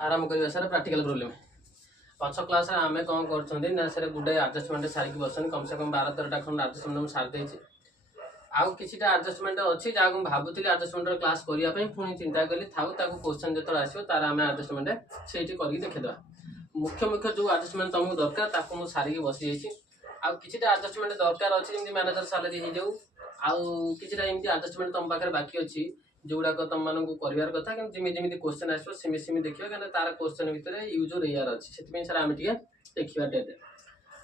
आराम करवा sir practical problem पछ क्लास आम कौन कर सर गुडे आडजस्टमेंट सारिक बसन कम से कम 12-13टा खंड आडजस्टमेंट सारी आउ किसी आडजस्टमेंट अच्छी जहाँ भावुली आडजस्टमेंट क्लास करने पुणी चिंता कली था क्वेश्चन जो आसो तार आम आडजस्टमेंट से देखीदे मुख्य मुख्य जो आडजस्टमेंट तुमको दरकार मुझे सारिक बसी जाइए आउ कि आडजस्टमेंट दरकार अच्छी जमी मैनेजर सालारी हो जाऊ आउ कि आडजस्टमेंट तुम पाखे बाकी अच्छी जोड़ाक तुम मानक करार कथा कि जमी क्वेश्चन आसो सेमी देखिए क्या तार क्वेश्चन भितर यूज और एआर अच्छी से सर आम देखा डेट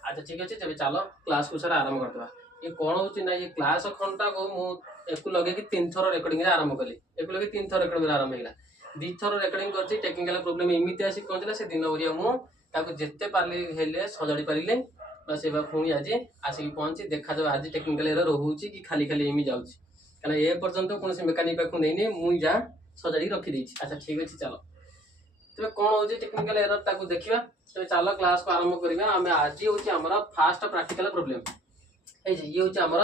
अच्छा ठीक अच्छे जब चलो क्लास को सर आरंभ करदे ये कौन हो ना ये क्लास खंडा को मुझे लगे 3 थर रेकर्डिंग आरंभ कली एक लगे 3 थर रेकर्डिंग आरंभ होगा 2 थर रेकर्डिंग कर टेक्निकल प्रोब्लेम एमती आसिक पहुँचला से दिन भरिया मुझे जिते पारे सजाड़ी पारे बस ए पुणी आज आसिक पहुँची देखा जाओ आज टेक्निकल एरर रोचे कि खाली खाली एमि जाऊँ कहीं ए पर्यंत कौन से मेकानिक पाक नहीं मुझे जहाँ सजाड़ी रखीदे अच्छा ठीक अच्छे चलो तेज कौन हो टेक्निकल एरर ताकू देखा तेज चलो क्लास को आरंभ करवा आम आज हूँ फास्ट प्रैक्टिकल प्रोब्लेम ये हूँ आम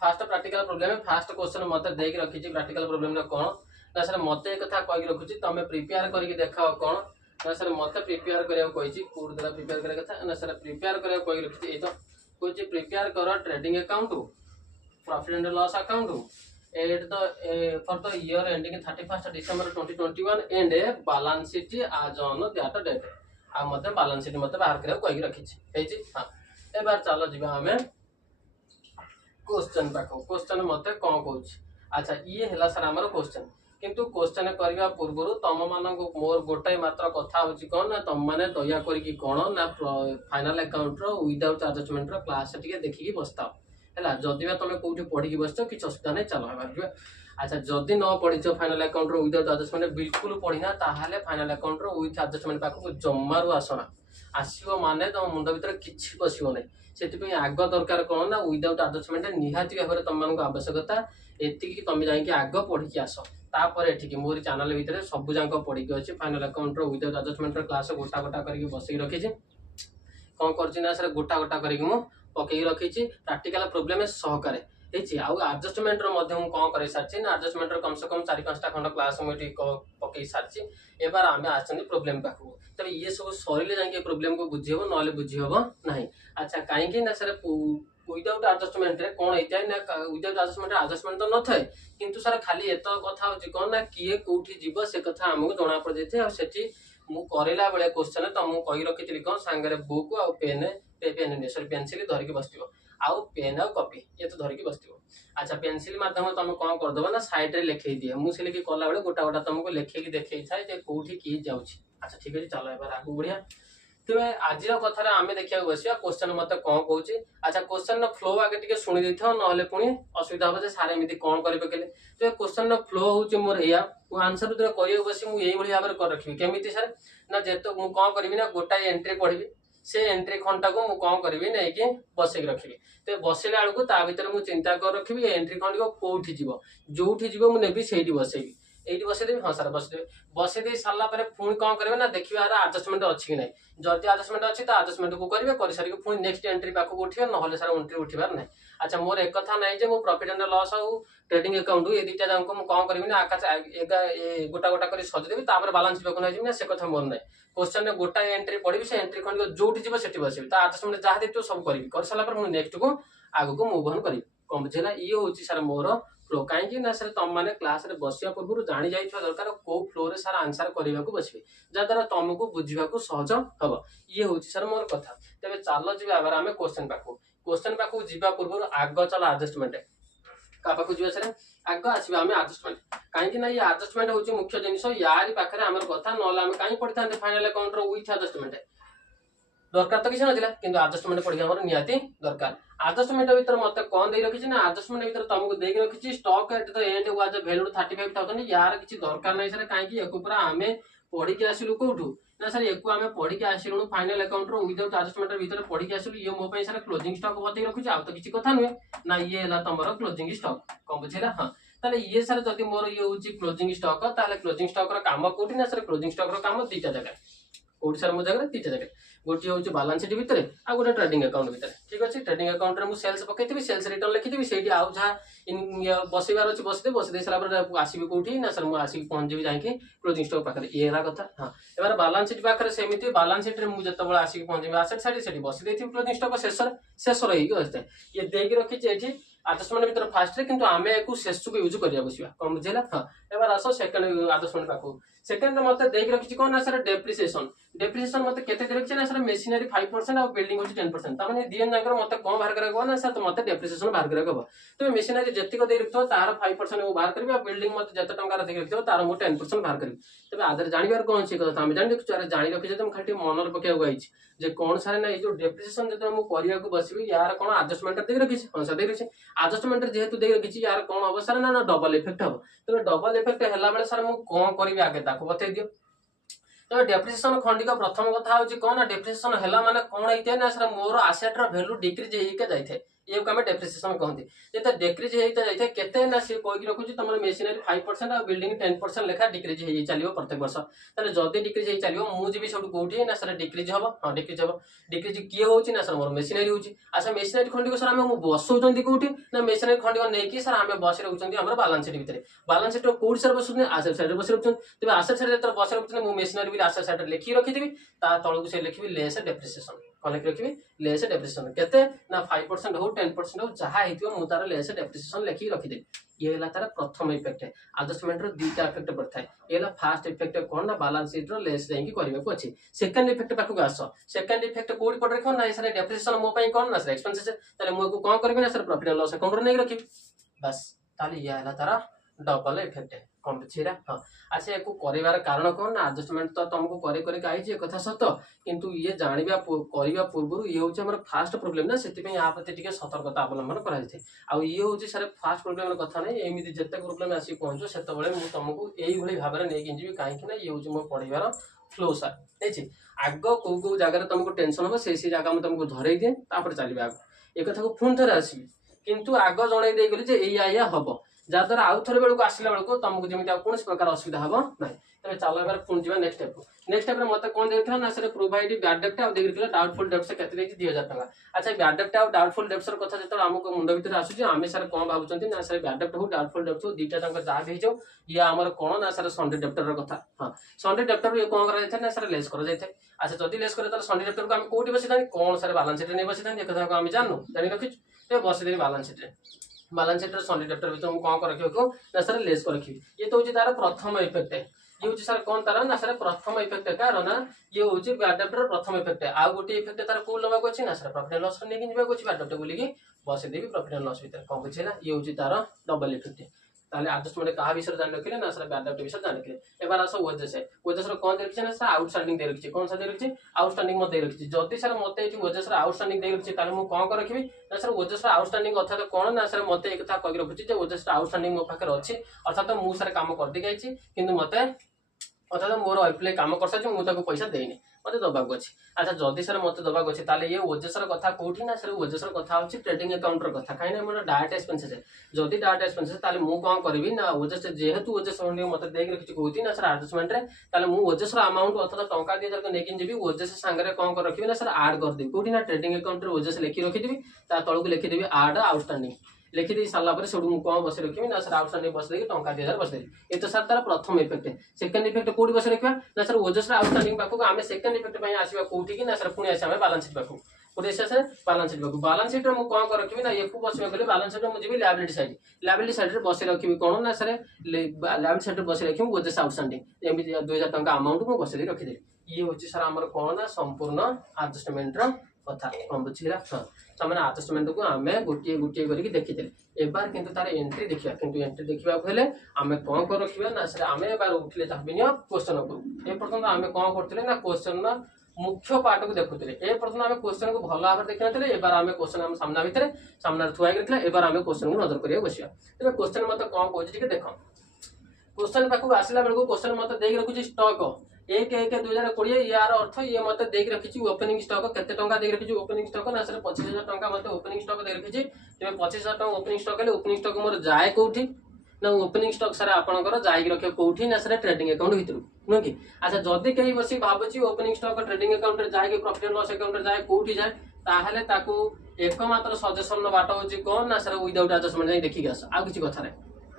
fast practical problem fast question मत देख रखी प्रैक्टिकल प्रोब्लेम कौन ना सर मत एक कथा कही रखुची तुम प्रिपेयर करके देखा कौन ना सर मत प्रिपेयर करा कौट द्वारा प्रिपेयर करा कथा ना सर प्रिपेयर करा कही रखी ये तो कहे प्रिपेयर कर trading account profit and loss account for the year ending 31st December 2021 and a balance sheet as on that date आ मते बैलेंस शीट मते बाहर करिया कहि रखी छी हां ए बार चलो जिबा हमें क्वेश्चन पाखो क्वेश्चन मते कोन कहूछ अच्छा ये हला सर हमर क्वेश्चन किंतु क्वेश्चन करबा पूर्व तुम मान मोर गोटाई मात्र कथा होची कोन ना तुम माने दया करी कोन ना फाइनल अकाउंट रो विदाउट एडजस्टमेंट रो क्लास टिके देखि बसताओ है जदि तुम कौटी पढ़ी बस किसी असुविधा नहीं चलो बाहर अच्छा जदि न पढ़ी फाइनल अकाउंट विदाउट एडजस्टमेंट बिल्कुल पढ़ीना ताहले फाइनल अकाउंट विथ एडजस्टमेंट पाखक जमारू आसना आसो माने तुम मुंड भर किसी पशो ना से आग दरकार कौन ना विदाउट एडजस्टमेंट निहाती भाव में तुम मान आवश्यकता एति तुम जाकि आग पढ़ी आस तापर एठिकी मोर चैनल भितर सब जाक पढ़ी अच्छे final account without adjustment class गोटा गोटा करके बसई रखी कौन कर सर गोटा गोटा करके पकई रखी प्रैक्टिकल प्रोब्लेम सहकार आडजस्टमेंट कौन कर सारी ना आडजस्टमेंट कम से कम 4-5टा खंड क्लास मुझे पकई सारी एबार आम आस प्रोब्लेम पाखक तेज ये सब सर जाए प्रोब्लेम को बुझी हम ना बुझी हम ना अच्छा कहीं ना सर विदाउट आडजस्टमेंट कौन होता है ना विदाउट आडजस्टमेंट तो न थाए किंतु सर खाली एत कथा हो कौन ना किए कौटी जीव से कथा आमको जना पड़ जाए से मुझे बेले क्वेश्चन तुमको कही रखी कौन सांगे बुक आ पेन पेन सॉरी पेनसिल धरिकी बस आउ पेन आउ कॉपी ये तो धरिकी बस अच्छा पेनसिल मध्यम तुम कौन करदेव ना सैड्रे लिखे दिए मुझे लिखी कला बेले गोटा गोटा तुमको लिखिकी देखी थाए कौटी किए जाऊँ अच्छा ठीक है चलो एबार आगे बढ़िया तेज आज कथार आम देखा बस क्वेश्चन मत कौन कौच अच्छा क्वेश्चन फ्लो आगे टे शुणी दे ना पुणी असुविधा हम सारे एमती कौन कर पकेले तो क्वेश्चन फ्लो हूँ मोर या आंसर जो कह बस मुझे भाव में कर रखी केमी सर ना जेत मुझे कौन करी ना गोटाए एंट्री पढ़ी से एंट्री खंडा को मुझे कौन करी नहीं बसई रखी तो बसला बेलू ता भर मुझे चिंता कर रखी एंट्री खंड को कौटी जीव जो जीव मुझे से बसई ये बसईदेवी हाँ सर बसईदे सारापर पुणी कौन करेंगे ना देखिए आडजस्टमेंट अच्छी कि ना जदि आडजस्टमेंट अच्छी तो आडजस्टमेंट को करेंगे कर सारिक पुणी नेक्स्ट एंट्री पाखक उठे ना सर एंट्री उठार ना अच्छा मोर एक कथा ना जो प्रॉफिट एंड लॉस आउ ट्रेडिंग अकाउंट ये दुटा जाक मुझे कौन करी ना आकाश गोटा गोटा कर सजेदेवी बालांस पाक ना से कथा मोर ना क्वेश्चन गोटा एंट्री पढ़ी से एंट्री खंड जो जीव से बस आडजस्टमेंट जहाँ देखिए सब करी कर सारापर नेक्स्ट को आगे को मूव ऑन करी कौन बुझेगा ये हूँ सर मोर फ्लो कहीं ना सर तुम मैंने क्लास रे बसिया पूर्व जानी जाइए दरकार कौ फ्लो रे सर आंसर करने को बसवे जहाद्वारा तुमको बुझा सहज हम ये हूँ सर मोर कथा तेज चल जाए आम क्वेश्चन पाखक जावा पूर्व आग चल आडजस्टमेंट क्या पाक जी सर आग आसवा आम आडजस्टमेंट कहीं ये आडजस्टमेंट हूँ मुख्य जिन यारी पाखे आम कथा ना कहीं पढ़ी था फाइनल अकाउंट विथ आडजस्टमेंट दरकार तो किसी ना कि आडजस्टमेंट पढ़िया निहाती दरकार आडजस्टमेंट भर मत कौन दे रखी ना आडजस्टमेंट भर तुमको दे रखी stock at the end was value 35,000 यार किसी दरकार नहीं सर कहीं एक पूरा आम पढ़ी आसलु कौटू ना सर एक आम पढ़ी आसलु फाइनल अकाउंट विदाउट आडजस्टमेंट भर पढ़ी आसलु ये मो सर क्लोजिंग स्टॉक बतई रखुच्छे आ तो किसी कथा नुहे ना ये है तुम क्लोजिंग स्टॉक कौन बुझेगा हाँ ताले ये सर जदि मोर ये हूँ क्लोजिंग स्टॉक ताले क्लोजिंग स्टॉक काम कौटी ना सर क्लोजिंग स्टॉक काम 2टा जगह कोटी सर मो जगह तीटा जगह गोटे हूँ बालांस शीट भितर आ गोटे ट्रेडिंग अकाउंट भितर ठीक अच्छे ट्रेडिंग अकाउंट में सेल्स पकई सेल्स रिटर्न लिखी से आउ जहाँ बसबार अच्छे बसदे सारा आसबि कौटी ना सर मुझे आसिक पहुंची जाकि क्लोजिंग स्टॉक पाखे ये कथा हाँ एबार बालांस शीट पाखे सेमती बालांस शीट में मुझे आसिक पहुंची आसेट साइड से बसदे क्लोजिंग स्टॉक शेष रही ये देख रखी आडजस्टमेंट भीतर फास्ट किंतु आमे एको शेष को यूज करिया बसिबा कम बुझेला हां एबार आसो सेकंड आडजस्टमेंट पाखो सेकंड मते देख रखिछि कोन ना सर डेप्रिसिएशन मते केते दे रखिछि ना सर मशीनरी 5% और बिल्डिंग होछि 10% ता माने दियन जाकर मते कोन बाहर करगो ना सर तो मते डेप्रिसिएशन बाहर करगो तो मशीनरी जति को दे रखतो तार 5% वो बाहर करबी और बिल्डिंग मते जते टंका दे रखतो तार मो 10% बाहर करबी तबे आदर जानिबार कोन छै कथा हम जानि देखु चार जानि रखि जे तुम खाली मनर पकेया गइछि जे कोन सारे ना ए जो डेप्रिसिएशन जते हम करिया को बसिबी यार कोन एडजस्टमेंट दे रखिछि हां सर दे रखिछि एडजस्टमेंट जेहेतु दे रखिछि यार कोन हो सर ना डबल इफेक्ट हो तो डबल इफेक्ट हैला बेले सर मु कोन करबी आगे ताको बतै दियो तो डेप्रिसिएशन खंडिक प्रथम कथा होछि कोन ना डेप्रिसिएशन हैला माने कोन हेते ना सर मोर एसेट रो वैल्यू डिक्रीज हेके जाइथे ये को हम डेप्रिसिएशन कहते जेते डिक्रीज हेते जाइथे केते ना से कोइ रखुछि तमर मशीनरी 5% और बिल्डिंग 10% लेखा डिक्रीज हे चलियो प्रत्येक वर्ष ताले जदी डिक्रीज हे चलियो मु जेबी सब कोठी ना सर डिक्रीज हबो हां डिक्रीज किए होछि ना सर मोर मशीनरी होछि अच्छा मशीनरी खंडिक सर हम बसौचंदी कोठी ना मशीनरी खंडिक नै कि सर हम बस रहउचंदी हमर बैलेंस शीट भितरे बैलेंस शीट कोड सर बसुने एसेट साइड बस रहउचंदी तबे एसेट साइड जतर बस रहउचंदी मु मशीनरी भी एसेट साइड लिखि रखिदिबी ता तळकु से लिखिबी लेस डेप्रिसिएशन कनेक्ट रखिबी लेस डेप्रिसिएशन केते ना 5% हो 10% हो जहा हेतियो मु तार लेस डेप्रिसिएशन लिखि रखि दे ये हला तार प्रथम इफेक्ट है एडजस्टमेंट रो दीटा इफेक्ट पड़थाय ये हला फर्स्ट इफेक्ट कोन ना बैलेंस शीट रो लेस जाई कि करबे को अछि सेकंड इफेक्ट पाखु आसो सेकंड इफेक्ट कोड पड़ रखो ना सर डेप्रिसिएशन मो पई कोन ना सर एक्सपेंसेस ताले मु को कोन करबे ना sir profit and loss account रो नै रखि बस ताले ये हला तार डबल इफेक्ट है कम छिरा हां अच्छा एको करिवार कारण कोन ना एडजस्टमेंट तो तुमको करे करे काई जे कथा सत किंतु ये जानिबा करिवा पूर्व ये होचे हमर फास्ट प्रॉब्लम ना सेति पे या प्रति टिके सतर्कता अवलंबन करा जाय आ ये होचे सर फास्ट प्रॉब्लम कथा नै एमिति जत्ते प्रॉब्लम आसी पहुंचो सेते बेले मु तुमको एई भली भाबरे नै किंजिबी काई कि ना ये होचे मो पढिवार फ्लो सर एछि आगो को जगह रे तुमको टेंशन हो से जगह में तुमको धरै दे तापर चलीबा आगो ए कथा को फोन थरे आसी किंतु आगो जणै दे गेली जे एई आया हबो जहाँद्वारा आउ थे बेलू आसला बेलू तुमको जमी कौन प्रकार असुविधा हम ना तेज चल एबार पुणी जा नेक्स्ट स्टेप मत कौन देखा ना सर प्रोवाइड बैड डेप्ट आ देखिए डाउटफुल डेप्ट के 2000 टका अच्छा बैड डेप्ट आ डाउटफुल डेप्ट कथा जो आमको मुंड भर आसूँ आम सर कौन भावुँ ना सर बैड डेप्ट हो डाउटफुल डेप्ट हो दीटा जहाँ भी हो ये आमर कौन ना सर संडे डेप्टर कथा हाँ संडे डेप्टर ये कौन कराई ना सर लेस कर अच्छा जब लेस कर संडे डेप्टर को आम कौटी बसी कौन सर बैलेंस शीट नहीं बसी कथा को आम जानू जानी रखी बसदेवी balance sheet balance sheet sundry debtor भीतर मु कौन कर रखियो ना सर लेस कर रखी ये तो होची तार प्रथम इफेक्ट है ये होची सर कौन तार ना सर प्रथम इफेक्ट है कारण ना ये होची बैड डेप्टर प्रथम इफेक्ट है आ गोटे इफेक्ट तार को लबा को अछि ना सर प्रॉफिट एंड लॉस ने कि निबा को अछि बैड डेप्टर बोली कि बसे देबी प्रॉफिट एंड लॉस भीतर कौन बुझेला ये होची तार डबल इफेक्ट है ताले एडजस्टमेंट कहा विषय जान रखिले ना सर बैड डेप्ट विषय जान रखिले एबार आसो वजह कौन दे रखिछ ना सर आउटस्टैंडिंग दे रखिछ कौन सा दे रखिछ आउटस्टैंडिंग मत दे रखिछ जदी सर मते एठी वजह सर आउटस्टैंडिंग दे रखिछ ताले मु कोन कर रखिबी ना सर वजह सर आउटस्टैंडिंग अर्थात कोन ना सर मते एक कथा कहि रखिछ जे वजह सर आउटस्टैंडिंग मो पाखर अछि अर्थात मु सर काम कर दे गाइछि किंतु मते अर्थात मोर एप्लाई काम कर साथि मु ताको पैसा देइनी मते दबाक अछि अच्छा जदी सर मते दबाक अछि ताले ये वजह कथा कोठी ना सर वजह कथा होछि ट्रेडिंग अकाउंट रो कथा काई ना मोर डाटा एक्सपेंसेस है जदी डाटा एक्सपेंसेस ताले मु कोन करबी ना वजह जेहेतु वजह मते देख रखिछ कोठी ना सर एडजस्टमेंट रे ताले मु वजह अमाउंट अर्थात टंका 2000 को नेकिन जेबी वजह संगे कोन कर रखिबी ना सर ऐड कर देबी कोठी ना ट्रेडिंग अकाउंट रे वजह लिखि रखि देबी ता तळकु लिखि देबी ऐड आउटस्टैंडिंग लिखि दे साला पर सेडु मु कोन बस रखिबी ना सर आउटस्टैंडिंग बस देके टंका 2000 बस देबी ए तो सर तार प्रथम इफेक्ट है सेकंड इफेक्ट कोडी बस रखिबा ना सर वजह आउटस्टैंडिंग पाखो आमे सेकंड इफेक्ट पई आसीबा कोठी कि ना सर पुणी आसी आमे बैलेंस शीट पाखो पुणी आसी सर बैलेंस शीट रे मु कोन कर रखिबी ना एफु बसबा गले बैलेंस शीट रे मु जेबी लायबिलिटी साइड रे बस रखिबी कोन ना सर लायबिलिटी साइड रे बस रखिबी वजह आउटस्टैंडिंग एमि 2000 टंका अमाउंट मु बस दे रखि दे ये होची सर हमर कोन ना संपूर्ण एडजस्टमेंट रो कथा कम बुझिला हां तमने एडजस्टमेंट को आमे गोटिए गोटिए करके देखिते एबार किंतु तार एंट्री देखिबा किंतु एंट्री देखिबा हेले आमे कोन कर रखिबा ना सर आमे एबार उठले ताबिनिया क्वेश्चन को ए प्रथम आमे कोन करथिले ना क्वेश्चन ना मुख्य पार्ट को देखुथिले ए प्रथम आमे क्वेश्चन को भलो भाबरे देखिनथिले एबार आमे क्वेश्चन हम सामना थुआ गेथिले एबार आमे क्वेश्चन को नजर करिया बसिया तबे क्वेश्चन मत कोन कहै छी देखो क्वेश्चन पाखु आसिला बेलको क्वेश्चन मत देख रखुची स्टॉक 1/1/2020 यार अर्थ ये मत देख रखिछि ओपनिंग स्टॉक केते टंका देख रखिछि ओपनिंग स्टॉक ना सर 25000 टंका मत ओपनिंग स्टॉक देख रखिछि तबे 25000 टंका ओपनिंग स्टॉक ले ओपनिंग स्टॉक मोर जाय कोठी ना ओपनिंग स्टॉक सारा आपनकर जाई रखे कोठी ना सारा ट्रेडिंग अकाउंट भीतर नुह कि अच्छा जदि कहीं बसी भाबुची ओपनिंग स्टॉक ट्रेडिंग अकाउंट रे जाए कि प्रॉफिट एंड लॉस अकाउंट रे जाए कोठी जाए ताहले ताकू एकमात्र सजेशन बाट होची कोन ना सारा विदाउट एडजस्टमेंट जाई देखि आस आ किछि कथा रे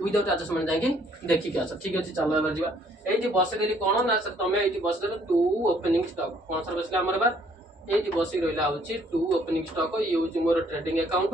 विदाउट एडजस्टमेंट जाई कि देखि आस ठीक अछि चलो एबार जिबा एठी बसे देली कोन ना सर तमे एठी बस देलो टू ओपनिंग स्टॉक कोन सर बसला हमर बार एठी बसी रहला होची टू ओपनिंग स्टॉक ये होची मोर ट्रेडिंग अकाउंट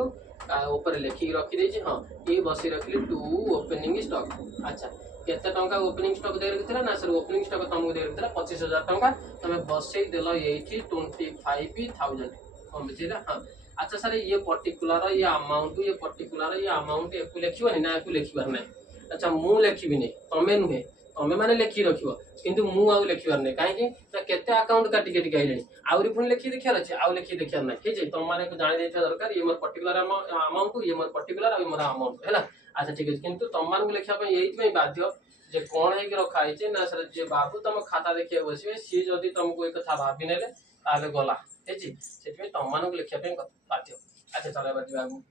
ऊपर लिखि रखी देछि हां ये बसी रखली टू ओपनिंग स्टॉक अच्छा केते टंका ओपनिंग स्टॉक दे रखितला ना सर ओपनिंग स्टॉक तुमको दे रखितला 25000 टंका तमे बसई देलो एठी 25000 हम बुझिला हां अच्छा सर ये पर्टिकुलर ये अमाउंट एकु लिखिबनी ना एकु लिखिबार नै अच्छा मु लिखिबी नै तमे नुहे तमे माने लिखि रखिबो किंतु मु आउ लिखिबार नै काहे कि ना केते अकाउंट काटी काटी गाइलेनी आउरी पुन लिखि देखियार अछि आउ लिखि देखियार नै ठीक छै तम माने को जानि देथिया दरकार ये मोर पर्टिकुलर अमाउंट ये मोर पर्टिकुलर आ मोर अमाउंट हैला अच्छा ठीक अछि किंतु तम मान को लिखिया पय एई पय बाध्य जे कोन है कि रखा है ना सर जे बाबू तुम खाता देखिए बसबे सी जदि तुमको एक कथा भाबी नेले ताले गला ठीक से तुम मान को लिखिया पय बाध्य अच्छा चलो बाजी बाबू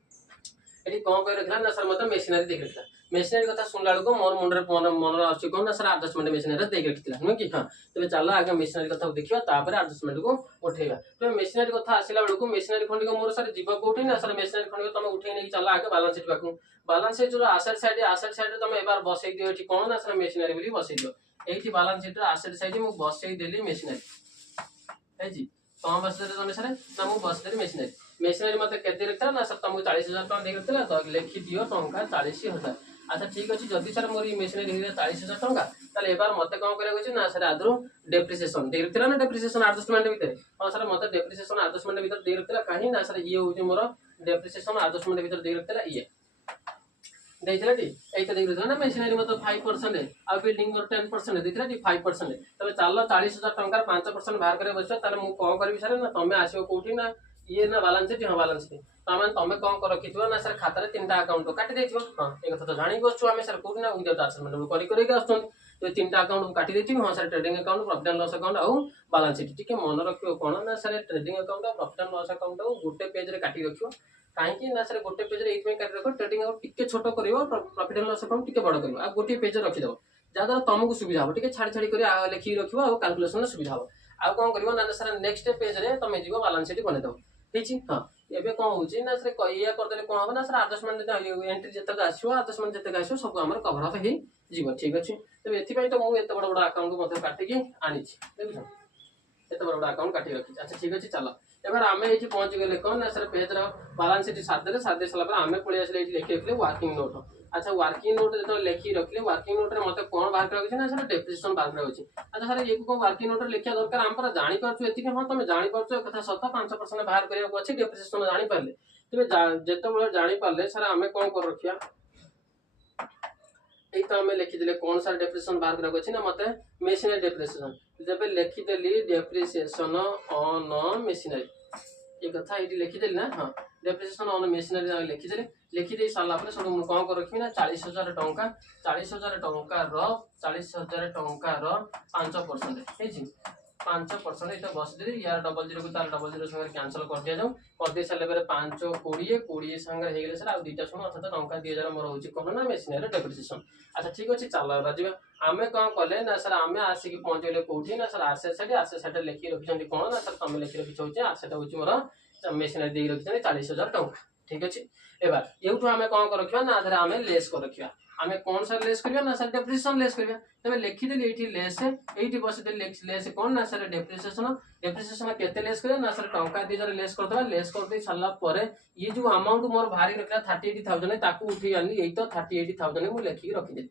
एटी कोन कह रखला ना सर मत मेशिनरी देख रखला मेशिनरी कथा सुनला को मोर मुंडरे मन आछि कोन ना सर एडजस्टमेंट मेशिनरी देख रखितला नु कि हां तबे चलो आगे मेशिनरी कथा देखियो तापर एडजस्टमेंट को उठेगा तो मेशिनरी कथा आसिला बेलको मेशिनरी खंडी को मोर सर जीवा को उठे ना सर मेशिनरी खंडी को तुम उठे नै चलो आगे balance sheet Baku balance sheet जो एसेट साइड तुम एबार बसई दियो एठी कोन ना सर मेशिनरी बोली बसई दियो एठी बैलेंस शीट एसेट साइड मु बसई देली मेशिनरी है जी कौन बस दे तने सर ना मु बस दे मेशिनरी मते केते रखता ना सर तुमको 40000 टका दे रखला तो लिखि दियो टंका 40000 अच्छा ठीक अछि जदी सर मोर मेशिनरी हिरे 40000 टका ताले एबार मते कोन करे होछि ना सर आदरो डेप्रिसिएशन दे रखला ना डेप्रिसिएशन एडजस्टमेंट भीतर हां सर मते डेप्रिसिएशन एडजस्टमेंट भीतर दे रखला काहे ना सर ये होछि मोर डेप्रिसिएशन एडजस्टमेंट भीतर दे रखला ये देइथला टी एइता देइ रथला ना मेशिनरी मत 5% है आ बिल्डिंग मोर 10% देइथला टी 5% है तबे चाललो 40000 टंका 5% बाहर करे बस ताले मु कोन करबी सर ना तमे आसीओ कोठी ना ये ना बैलेंस शीट हां बैलेंस शीट तमे तमे कोन कर रखिथो ना सर खाता रे तीनटा अकाउंट काटी देथियो हां ए कथा तो जानि बसछु हमें सर कोठी ना विदाउट एडजस्टमेंट करी करी के आस्तन तो तीनटा अकाउंट काटी देथियो हां sir trading account profit and loss account आउ बैलेंस शीट ठीक है मन रखियो कोन ना सर ट्रेडिंग अकाउंट और प्रॉफिट एंड लॉस अकाउंट गोटे पेज रे काटी रखियो काहे ना सर गोटे पेज रे एत में काटी रखो ट्रेडिंग अकाउंट टिके छोटो करिवो प्रॉफिट एंड लॉस अकाउंट टिके बड़ करिवो आ गोटे पेज रखि दबो जादा तुमको सुविधा हो टिके छाड़ी छाड़ी करी लिखि रखिवो आ कैलकुलेशन सुविधा हो आ कोन करिवो ना सर नेक्स्ट पेज रे तमे जीवो बैलेंस शीट बने दो ठीक छी हां एबे कोन होची ना सर कहिया कर देले कोन हो ना सर एडजस्टमेंट एंट्री जतक आसीओ एडजस्टमेंट जतक आसीओ सब हमर कवर अप हे जीवो ठीक अछि तो एथि पय तो मु एते बड़ बड़ अकाउंट मते काटि के आनी छी देखो एते बड़ बड़ अकाउंट काटि रखी अच्छा ठीक अछि चलो एबार आमे एठी पहुंच गेले कोन ना सर पेज रो बैलेंस शीट साथ दे सला पर आमे पळि आसले एठी लिखि रखले वर्किंग नोट अच्छा वर्किंग नोट तो लिखि रखले वर्किंग नोट रे मते कोन बाहर कर अछि ना सर डेप्रिसिएशन बाहर कर अछि अच्छा सर ये को वर्किंग नोट लिखिया दरकार हम पर जानि परछु एति के हां तमे जानि परछु कथा सत 5% बाहर करिया अछि डेप्रिसिएशन जानि परले तबे जेते बेले जानि परले सर आमे कोन कर रखिया एक तो हमें लिखि देले कोन सर डेप्रिसिएशन बाहर कर अछि ना मते मेशिनरी डेप्रिसिएशन जबे लिखि देली डेप्रिसिएशन ऑन मेशिनरी ये कथा इडी लिखि देली ना हां डेप्रिसिएशन ऑन मेशिनरी लिखि दे साला पर सब मु कोन कर रखी ना 40000 टंका रो 5% हे जी 5% एटा बस दे यार 00 को तार 00 संगे कैंसिल कर दिया जाऊ कर दे साले बेरे 5 20 संगे हे गेले सर आ दुटा सुनो अर्थात टंका 2000 मोर होची कोन ना मेशिनरी डेप्रिसिएशन अच्छा ठीक अछि चला राजीव आमे कोन कले ना सर आमे आसी की पहुंच गेले कोठी ना सर एसेट साइड लिखि रखिसंती कोन ना सर तमे लिखि रखि होची एसेट होची मोर मेशिनरी दे रखिसंती 40000 टंका ठीक अछि एबार एउठु आमे कोन कर रखिया ना आधार आमे लेस कर रखिया आमे कोन सर लेस करिया ना सर डेप्रिसिएशन लेस करिया तबे लिखि देली एठी लेस एठी बस दे लेस कोन ना सर डेप्रिसिएशन केते लेस करिया ना सर टंका 2000 लेस कर दबा लेस कर दे साला परे ये जो अमाउंट मोर भारी रखला 38000 ताकू उठी आनी एई तो 38000 मु लिखि रखि दे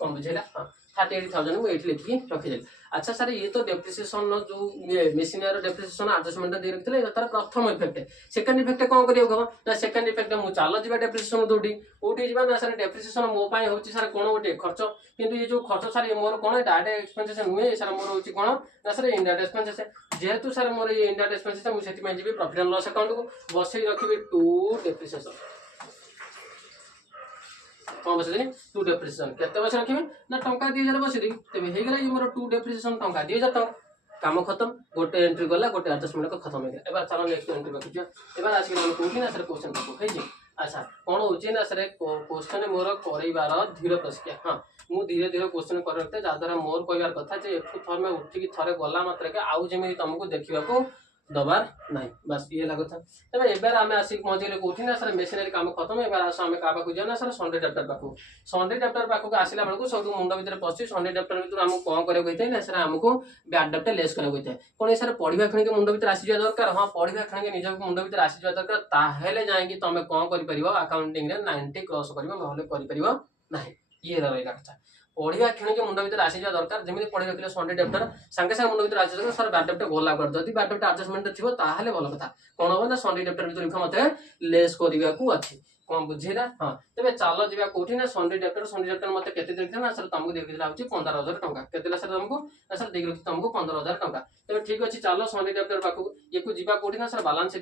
कोन बुझेला हां 38000 मु एठी लिखि रखि दे अच्छा सर ये तो डेप्रिसिएशन नो जो ये मेशिनरी डेप्रिसिएशन एडजस्टमेंट दे रखले तार प्रथम इफेक्ट सेकंड इफेक्ट कोन करियो गो ना सेकंड इफेक्ट मु चालो जिबा डेप्रिसिएशन दोडी ओटी जिबा ना सर डेप्रिसिएशन मो पाई होची सर कोन ओटे खर्च किंतु ये जो खर्च सर ये मोर कोन डायरेक्ट एक्सपेंसेस नुए सर मोर होची कोन ना सर इनडायरेक्ट एक्सपेंसेस जेहेतु सर मोर ये इनडायरेक्ट एक्सपेंसेस मु सेति मै जिबी प्रॉफिट एंड लॉस अकाउंट को बसई रखिबे टू डेप्रिसिएशन कौन बस देनी टू डेप्रिसिएशन केते बस रखिबे ना टंका 2000 बस दी तबे हे गेला मोर टू डेप्रिसिएशन टंका 2000 टंका काम खत्म गोटे एंट्री गला गोटे एडजस्टमेंट को खत्म हो गया एबार चलो नेक्स्ट एंट्री रखिजा एबार आसी हम कोठी ना सर क्वेश्चन को हे जी अच्छा कौन होची ना सर क्वेश्चन मोर करार धीर प्रक्रिया हाँ मु धीरे धीरे क्वेश्चन कर रखते जहाँद्वारा मोर कहबार कथा जे एठू थर उठिकी थरे गला मात्र के आउ जमी तुमको देखा दबार नहीं बस ये लगता तेज एबार आम आसिक पहुंचले कौटी ना सर मेसिनरी काम खत्म एबार आस आम क्या पाक जा सर संडे डॉक्टर पाक संडे डॉक्टर पाक आसला बेलू सब मुंड भर पशि संडे डॉक्टर भर आमको कौन कराई ना सर आमको बैड डॉक्टर लेस कराई कौन सर पढ़ा क्षणिक मुंड भर आसी दरकार हाँ पढ़ा क्षणिक निज मुंड भर आसी दरकार ताहेले जाए तुम कौन कर अकाउंटिंग 90 क्रॉस कर ना ये रहा कथा पढ़ा क्षणिक मुंड भर आसी दरकार जमी पढ़ी रखिले संडे डॉक्टर सांगे सांगे मुंड भर आसी दरकार सर बैड डॉक्टर गला कर जब बैड डॉक्टर एडजस्टमेंट थी ताहले भल कथा कौन हम ना संडे डॉक्टर भर मत लेस करने को अच्छी कौन बुझेगा हाँ तेज चल जा कौटी ना संडे डॉक्टर मत के देखते ना सर तुमको देखी हूँ 15,000 टका के सर तुमको ना सर देख रखी तुमको 15,000 टका तेज ठीक अच्छे चलो संडे डॉक्टर पाक ये जी कौटी ना सर बालांस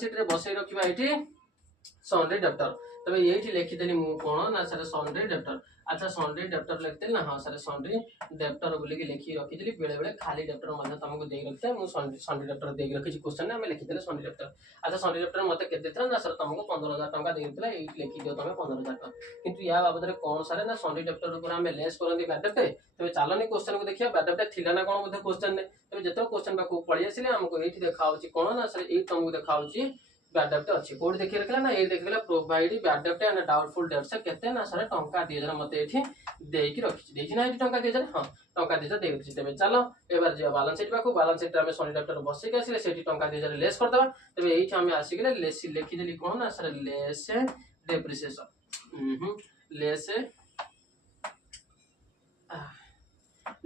शीट बसई रखा ये संडे डॉक्टर तेज ये लिखिदेली मुझे कौन ना सर संडे डॉक्टर अच्छा संडे डॉक्टर लिखते ना हाँ सर संडे डॉक्टर बोलिकी लिखी रखी बेले बेले खाली डॉक्टर तुमको दे रखी मुझे संडे डॉक्टर दे रखी क्वेश्चन आम लिखिदे संडे डॉक्टर अच्छा संडे डॉक्टर मत के ना सर तुमको 15,000 टका देता ये लिखी दियो तुम 15,000 टका किंतु या बाबद कौन सारे ना संडे डॉक्टर आम लेस करते बैड डॉक्टर तेज चलनी क्वेश्चन को देखिए बैड डॉक्टर थी ना कौन बोधे क्वेश्चन तेज जो क्वेश्चन पाक पलि आसिले आमको ये देखा कौन ना सर ये तुमको देखा बैड डेब्ट अच्छी कौट देखिए रखा ना ये देखिए प्रोवाइड बैड डेब्ट एंड डाउटफुल डेब्ट्स केते ना सर टंका 2,000 मत ये देकी रखी ना ये टंका 2,000 हाँ टंका 2,000 दे रखी तेज चलो एबार जा बालांस शीट पाक बालांस शीट आम संडे डॉक्टर बसैक आसिले से टंका 2,000 लेस करदे तेज ये आम आसिक लिखिदेली कौन ना sir less depreciation less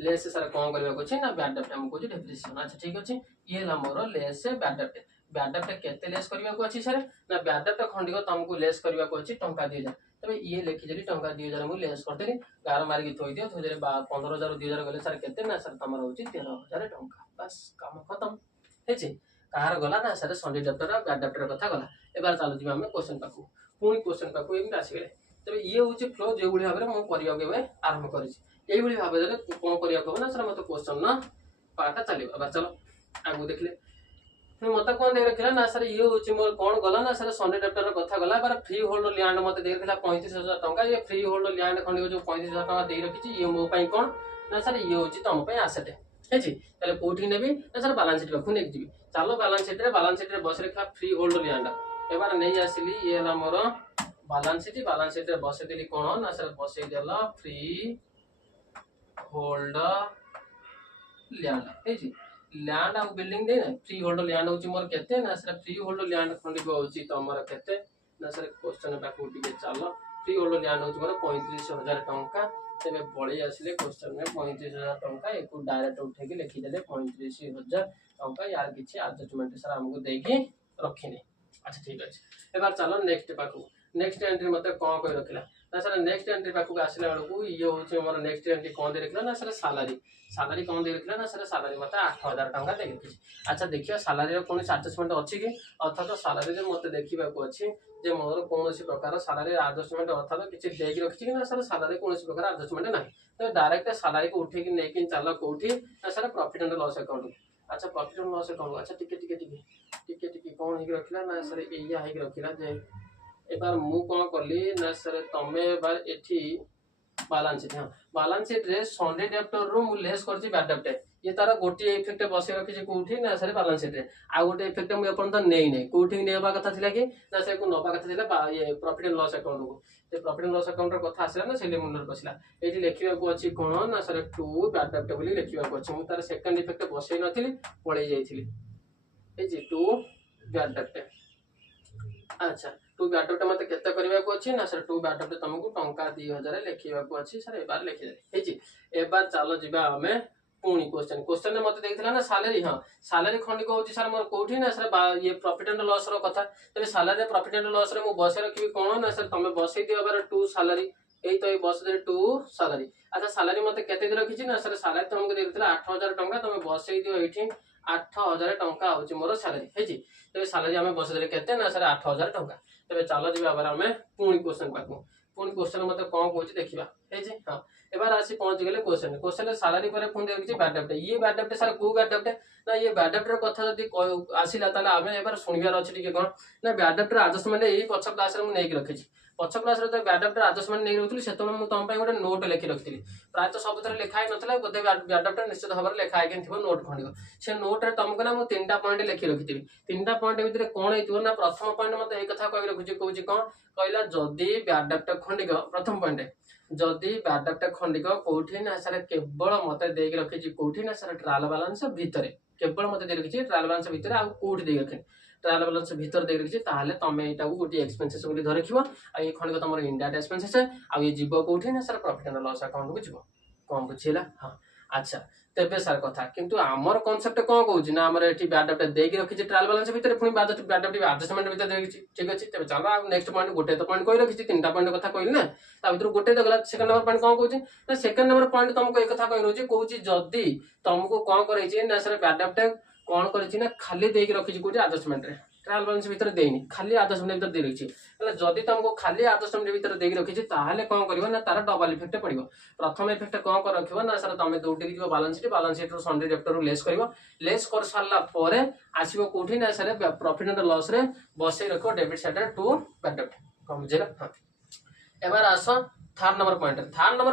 less sir कौन करने ना बैड डेब्ट आमको डेप्रिसिएशन अच्छा ठीक अच्छे ये मोर लेस बैड डेब्ट बैड डेब्ट केते लेस करने को अच्छी सर ना बैड डेब्ट खंडिक तुमको लेस करने को अच्छी टंका 2,000 तेज ये लिखिदेली टंका 2,000 मुझे लेस करदेली गार मारिक थोड़ी दियो 15,000 2,000 गले सर के ना सर तुम हूँ 13,000 टंका बस काम खत्म है कहार गला ना sir Sunday doctor bad debtor कथा गला एबार चलो जी आम क्वेश्चन पाक पुणी क्वेश्चन पाक एमती आसगले तेज ये हूँ फ्लो जो भाव में मुझे आरंभ कर भाव कौन करने ना सर मत क्वेश्चन ना पार्टा चलो चलो आगू देखिले मत कौन दे रखा ना सर ये हूँ मोर कौन गला ना सर संडे डॉक्टर कथा गला बार फ्री होल्ड लैंड मत दे रखा 35,000 टका ये फ्री होल्ड लैंड खंडिक जो 35,000 टका दे रखी ये मो कौन ना सर ये हूँ तुम आसेट है कौटी नेबी ना सर बालांस शीट पाक नहीं जी चलो बालांस शीट बस रखा फ्री होल्ड लैंड एबार नहीं आसिली ये मोर बालांस शीट बसईदेली कौन ना सर बसईदेल फ्री होल्ड लैंड लैंड आ बिल्डिंग दे ना फ्री होल्ड लैंड होची मोर केते ना सर फ्री होल्ड लैंड खंडिक होची तमर केते ना सर क्वेश्चन पाक टिके चलो फ्री होल्ड लैंड होची मोर 35,000 टंका तेबे बळी आसिले क्वेश्चन में 35,000 टंका एको डायरेक्ट उठेकी लिखि देले 35,000 टंका यार किछि एडजस्टमेंट सर हमको देकी रखिने अच्छा ठीक अछि एबार चलो नेक्स्ट पाक नेक्स्ट एंट्री मत कौन कर रखला ना सर नेक्स्ट एंट्री पाक आसला बेलू ये हूँ मोर नेक्स्ट एंट्री कौन दे रखला ना सर सालारी कौन दे रखला ना सर सालारी मत 8,000 टका दे रखी अच्छा देखिए सालारी कौन एडजस्टमेंट अच्छी कि अर्थात सालारी मत देखा अच्छे जे मोर कौन प्रकार सालारी एडजस्टमेंट अर्थात किसी देकी रखी ना सर सालारी कौन प्रकार एडजस्टमेंट ना तो डायरेक्ट सालारी को उठे नहीं चल कौटी ना sir profit and loss account अच्छा प्रॉफिट एंड लॉस अकाउंट अच्छा टिके कौन हो रखला ना सर या रखला जे एबार मु कौन कली ना सर तमे एबार एठी बालांस शीट हाँ बालांस शीट रे संडे डेब्टर रो मु लेस करछि बैड डेब्ट ये तार गोटे इफेक्ट बसई रखी कोठी ना सर बालांस शीट रे आ गोटे इफेक्ट मु एपर्यंत नै कोठी नेबा कथा थिला कि ना से को नबा कथा थिला ये प्रॉफिट एंड लॉस अकाउंट को ते प्रॉफिट एंड लॉस अकाउंट रो कथा आसला ना सेले मुंडर पसिला एठी लिखिबा को अछि कोन ना सर टू बैड डेब्ट बोली लिखिबा को अछि मु तार सेकंड इफेक्ट बसई नथिली पळै जाईथिली ए जे टू बैड डेब्ट अच्छा टू बैड डेब्ट मत केते करबा को अछि ना सर टू बैड डेब्ट तुमको टंका 2,000 लिखिबा को अछि सर एबार लिखि दे हेची एबार चलो जिबा हमें पुणी क्वेश्चन मत देखिला ना सैलरी हाँ सैलरी खंडिक होची सर मोर कोठी ना सर ये प्रॉफिट एंड लॉस रो कथा तबे सैलरी प्रॉफिट एंड लॉस रे मु बसे रखिबी कोन ना सर तमे बसई दियो बार टू सैलरी एई तो बस दे टू सैलरी अच्छा सैलरी मत केते दे रखिची ना सर सैलरी तुमको देथिला 8,000 टंका तमे बसई दियो एठी 8,000 टंका होची मोर सैलरी हेची तबे सैलरी हमें बस दे केते ना सर 8,000 टंका तबे चलो जिबा बार हमें पुणी क्वेश्चन पाकू पुणी क्वेश्चन मत कोन कहूची देखिबा हेची हां एबार आसी पहुंच गले क्वेश्चन क्वेश्चन सैलरी पर पुणी देखिए बैड डेब्ट ये बैड डेब्ट सर को बैड डेब्ट ना ये बैड डेब्ट कथा जदी आसिला ताले आमे एबार सुनिबार अछि टिके कोन ना बैड डेब्ट एडजस्टमेंट एई पछ क्लास रे मु नेक रखिछि पछ क्लास रे तो बैड डेब्ट एडजस्टमेंट नै रखिली सेतो मु तम पय गोटे नोट लिखि रखिली प्राय तो सब थरे लिखाई नथला बोधे बैड डेब्ट निश्चित भाବରେ लिखा आके थिबो नोट खंडिबो से नोट रे तुमको ना मु तीनटा पॉइंट लिखि रखिथिबी तीनटा पॉइंट भितरे कोन हेतिबो ना प्रथम पॉइंट मते ए कथा कहि रखुछि कहूछि कोन कहला जदी बैड डेब्ट खंडिक प्रथम पॉइंट जदि बैड डेब्ट खंडिक कोठी ना सर केवल मते देख रखिछि कोठी ना सर ट्रायल बैलेंस भितरे केवल मते दे रखिछि ट्रायल बैलेंस भितरे आ कोठी दे रखिछि ट्रायल बैलेंस भीतर दे रखिछि ताले तमे एटा को गोटी एक्सपेंसेस बोली धरखिबो आ ये खंडिक तमर इंडायरेक्ट एक्सपेंसेस आ ये जीवो कोठी ना sir profit and loss account को जीवो कोन बुझिला हां अच्छा तेबे सर कथा किंतु हमर कांसेप्ट कोन कहूछि ना हमर एठी बैड डेब्ट देख रखिछि ट्रायल बैलेंस भितरे पुनी बैड डेब्ट एडजस्टमेंट भितरे दे रखिछि ठीक अछि तेबे चलो आ नेक्स्ट पॉइंट गोटे तो पॉइंट कहि रखिछि तीनटा पॉइंट कथा कहली ना ता भितर गोटे तो गला सेकंड नंबर पॉइंट कोन कहूछि ना सेकंड नंबर पॉइंट तुमको एक कथा कहि रहउछि कहूछि जदी तुमको कोन करैछि ना सर बैड डेब्ट कोन करैछि ना खाली देख रखिछि कोछि एडजस्टमेंट रे ट्रायल बैलेंस भीतर देनी खाली एडजस्टमेंट भीतर दे रखिछि એટલે जदी तुमको खाली एडजस्टमेंट भीतर देख रखिछि ताहाले कोन करिवो ना तार डबल इफेक्ट पड़िबो प्रथम इफेक्ट कोन कर रखिबो ना सर तमे दोटी जिवो बैलेंस शीट रो सन्डे डेप्टर रो लेस करिवो लेस कर सारला परे आसीबो कोठी ना सर प्रॉफिट एंड लॉस रे बसै रखो डेबिट साइड टू बैड डेब्ट कम जेला हां एबार आसो थर्ड नंबर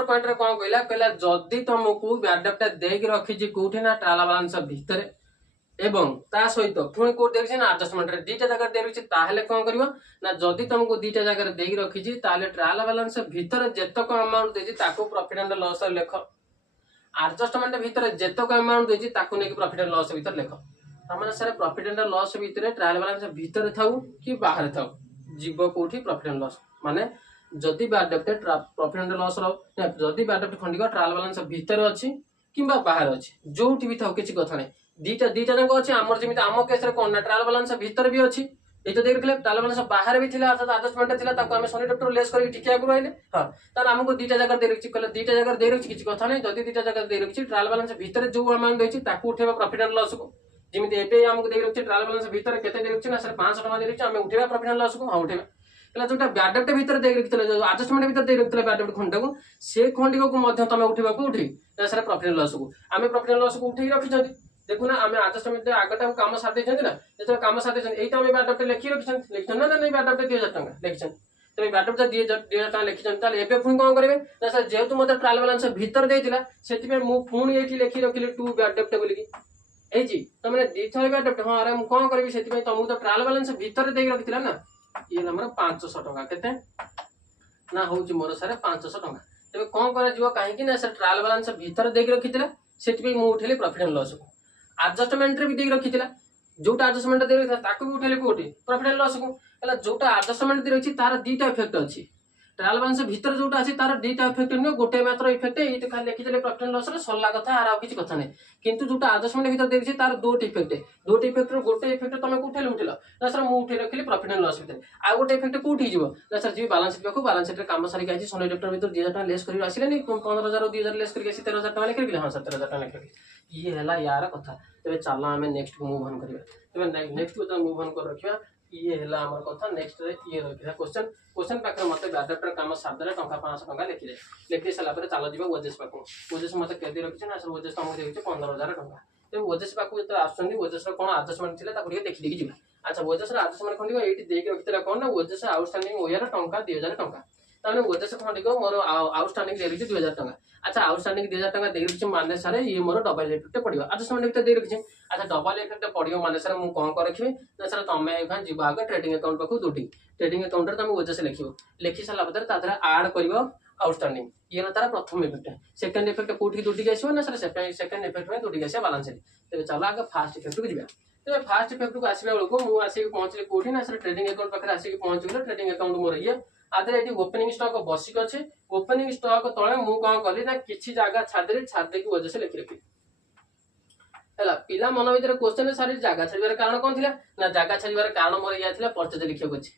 पॉइंट रे कोन कहला जदी तुमको बैड डेब्ट देख रखिछि कोठी ना ट्रायल बैलेंस भीतर एवं ता सहित पुणी को देखि ना एडजस्टमेंट रे दीटा जगह दे रखिछि ताहले कोन करिवो ना जदी तुमको दीटा जगह रे देख रखिछि ताहले ट्रायल बैलेंस भीतर जेतक अमाउंट देछि ताको प्रॉफिट एंड लॉस लेख एडजस्टमेंट भीतर जेतक अमाउंट देछि ताको नेकी प्रॉफिट एंड लॉस भीतर लेख हमने सर प्रॉफिट एंड लॉस भीतर ट्रायल बैलेंस भीतर थाउ कि बाहर थाउ जीव कोठी प्रॉफिट एंड लॉस माने जदी बैड डेब्ट प्रॉफिट एंड लॉस रो जदी बैड डेब्ट खंडिक ट्रायल बैलेंस भीतर अछि किबा बाहर अछि जोठी भी थाउ किछि कथा नै दीटा जंक अछि हमर जेमिति आम केस रे कोन ट्रायल बैलेंस भीतर भी अछि ए तो देख रखले ट्रायल बैलेंस बाहर भी थिला अर्थात एडजस्टमेंट थिला ताको हम सनी डेप्टर लेस करके टिकिया को रहले हां त हमको दीटा जगह दे रखछि कहले दीटा जगह दे रखछि किछि कथा नै जदी दीटा जगह दे रखछि ट्रायल बैलेंस भीतर जो अमाउंट दैछि ताको उठेबा प्रॉफिट एंड लॉस को जेमिति एबे हमको दे रखछि ट्रायल बैलेंस भीतर केते दे रखछि ना सर 500 टका दे रखछि हम उठेबा प्रॉफिट एंड लॉस को हां उठेबा कहला जोटा बैड डेब्ट भीतर दे रखितले जो एडजस्टमेंट भीतर दे रखितले बैड डेब्ट खंडा को से खंडिक को मध्य तमे उठेबा को उठी ना सर प्रॉफिट एंड लॉस को हमें प्रॉफिट एंड लॉस को उठेई रखिछथि देखो ना हमें एडजस्टमेंट आगटा काम साथ देछन ना जेतो काम साथ देछन एटा हमें बैड डेब्ट लिखि रखिछन ना नहीं बैड डेब्ट 2000 टका लिखिछन तो बैड डेब्ट 2000 टका लिखिछन ताले एबे पुनी कोन करबे ना सर जेहेतु मते ट्रायल बैलेंस भीतर देतिला सेति में मु पुनी एठी लिखि रखिले टू बैड डेब्ट बोली की ए जी त माने दिथर बैड डेब्ट हां अरे मु कोन करबी सेति में तुमको तो ट्रायल बैलेंस भीतर देई रखितिला ना ये हमर 500 टका केते ना होउची मोर सर 500 टका तबे कोन करे जीव काहे कि ना सर ट्रायल बैलेंस भीतर देई रखितिला सेति में मु उठेले प्रॉफिट एंड लॉस को एडजस्टमेंट रे भी देख रखितिला जोटा एडजस्टमेंट दे रखिता ताको भी उठेले कोठी प्रॉफिट एंड लॉस को हला जोटा एडजस्टमेंट दे रखि तार दीटा इफेक्ट अछि ट्रायल बैलेंस भीतर जोटा अछि तार दीटा इफेक्ट न गोटे मात्र इफेक्ट एते खाली लिखितले प्रॉफिट एंड लॉस रे सल्ला कथा आर किछि कथा नै किंतु जोटा एडजस्टमेंट भीतर दे रखि तार दोट इफेक्ट रो गोटे इफेक्ट तमे उठेले उठेला ना सर मु उठे रखिले प्रॉफिट एंड लॉस भीतर आ गोटे इफेक्ट कोठी जीवो ना सर जी बैलेंस शीट को बैलेंस शीट रे काम सारी गाइछि सोने डेप्टर भीतर 2000 टका लेस करि आसिले नै 15000 रो 2000 लेस करि 13000 टका लिखि रखिले हां 17000 टका लिखि रखिले ये हला यार कथा तबे चला हमें नेक्स्ट को मूव ऑन करबा तबे नेक्स्ट को त मूव ऑन कर रखिबा ये हला हमर कथा नेक्स्ट रे ये रखिबा क्वेश्चन पाखर मते बैड डेब्ट काम सादरे टका 500 टका लिखि सला पर चला जीवा वजेस पाको वजेस मते केदि रखिछ ना सर वजेस हमको देछि 15000 टका तो वजेस पाको जत आछन वजेस रो कोन एडजस्टमेंट थिला ताको देखि देखि जीवा अच्छा वजेस रो एडजस्टमेंट खंडी एठी देखि रखितला कोन ना वजेस आउटस्टैंडिंग ओयर टका 2000 टका ताने वजेस खंडी को मोर आउटस्टैंडिंग दे रखिछ 2000 टका अच्छा आउटस्टैंडिंग 2000 टका दे रखिछ माने सर ये मोर डबल इफेक्ट पडियो एडजस्टमेंट भीतर दे रखिछ अच्छा डबल इफेक्ट पडियो माने सर मु कोन कर रखिबे ना सर तमे एखन जीवा आगे ट्रेडिंग अकाउंट पाखु दुटी ट्रेडिंग अकाउंट रे तमे वजेस लिखिबो लिखि सला बदर तादरा ऐड करिवो आउटस्टैंडिंग ये ना तारा प्रथम इफेक्ट सेकंड इफेक्ट कोठी दुटी गैसो ना सर सेकंड इफेक्ट में दुटी गैसे बैलेंस शीट तबे चला आगे फर्स्ट इफेक्ट को जिबा तबे फर्स्ट इफेक्ट को आसीबा बेलको मु आसी के पहुंचले कोठी ना सर ट्रेडिंग अकाउंट पाखरे आसी के पहुंच गेले ट्रेडिंग अकाउंट मोर ये आदरे एटी ओपनिंग स्टॉक बसिक अछि ओपनिंग स्टॉक तळे मु कोन कली ना किछि जागा छाड़ दे की वजह से लिखि रखी हला पिला मन भीतर क्वेश्चन सारी जागा छाड़िबार कारण कोन थिला ना जागा छाड़िबार कारण मोर या थिला परचेज लिखियो अछि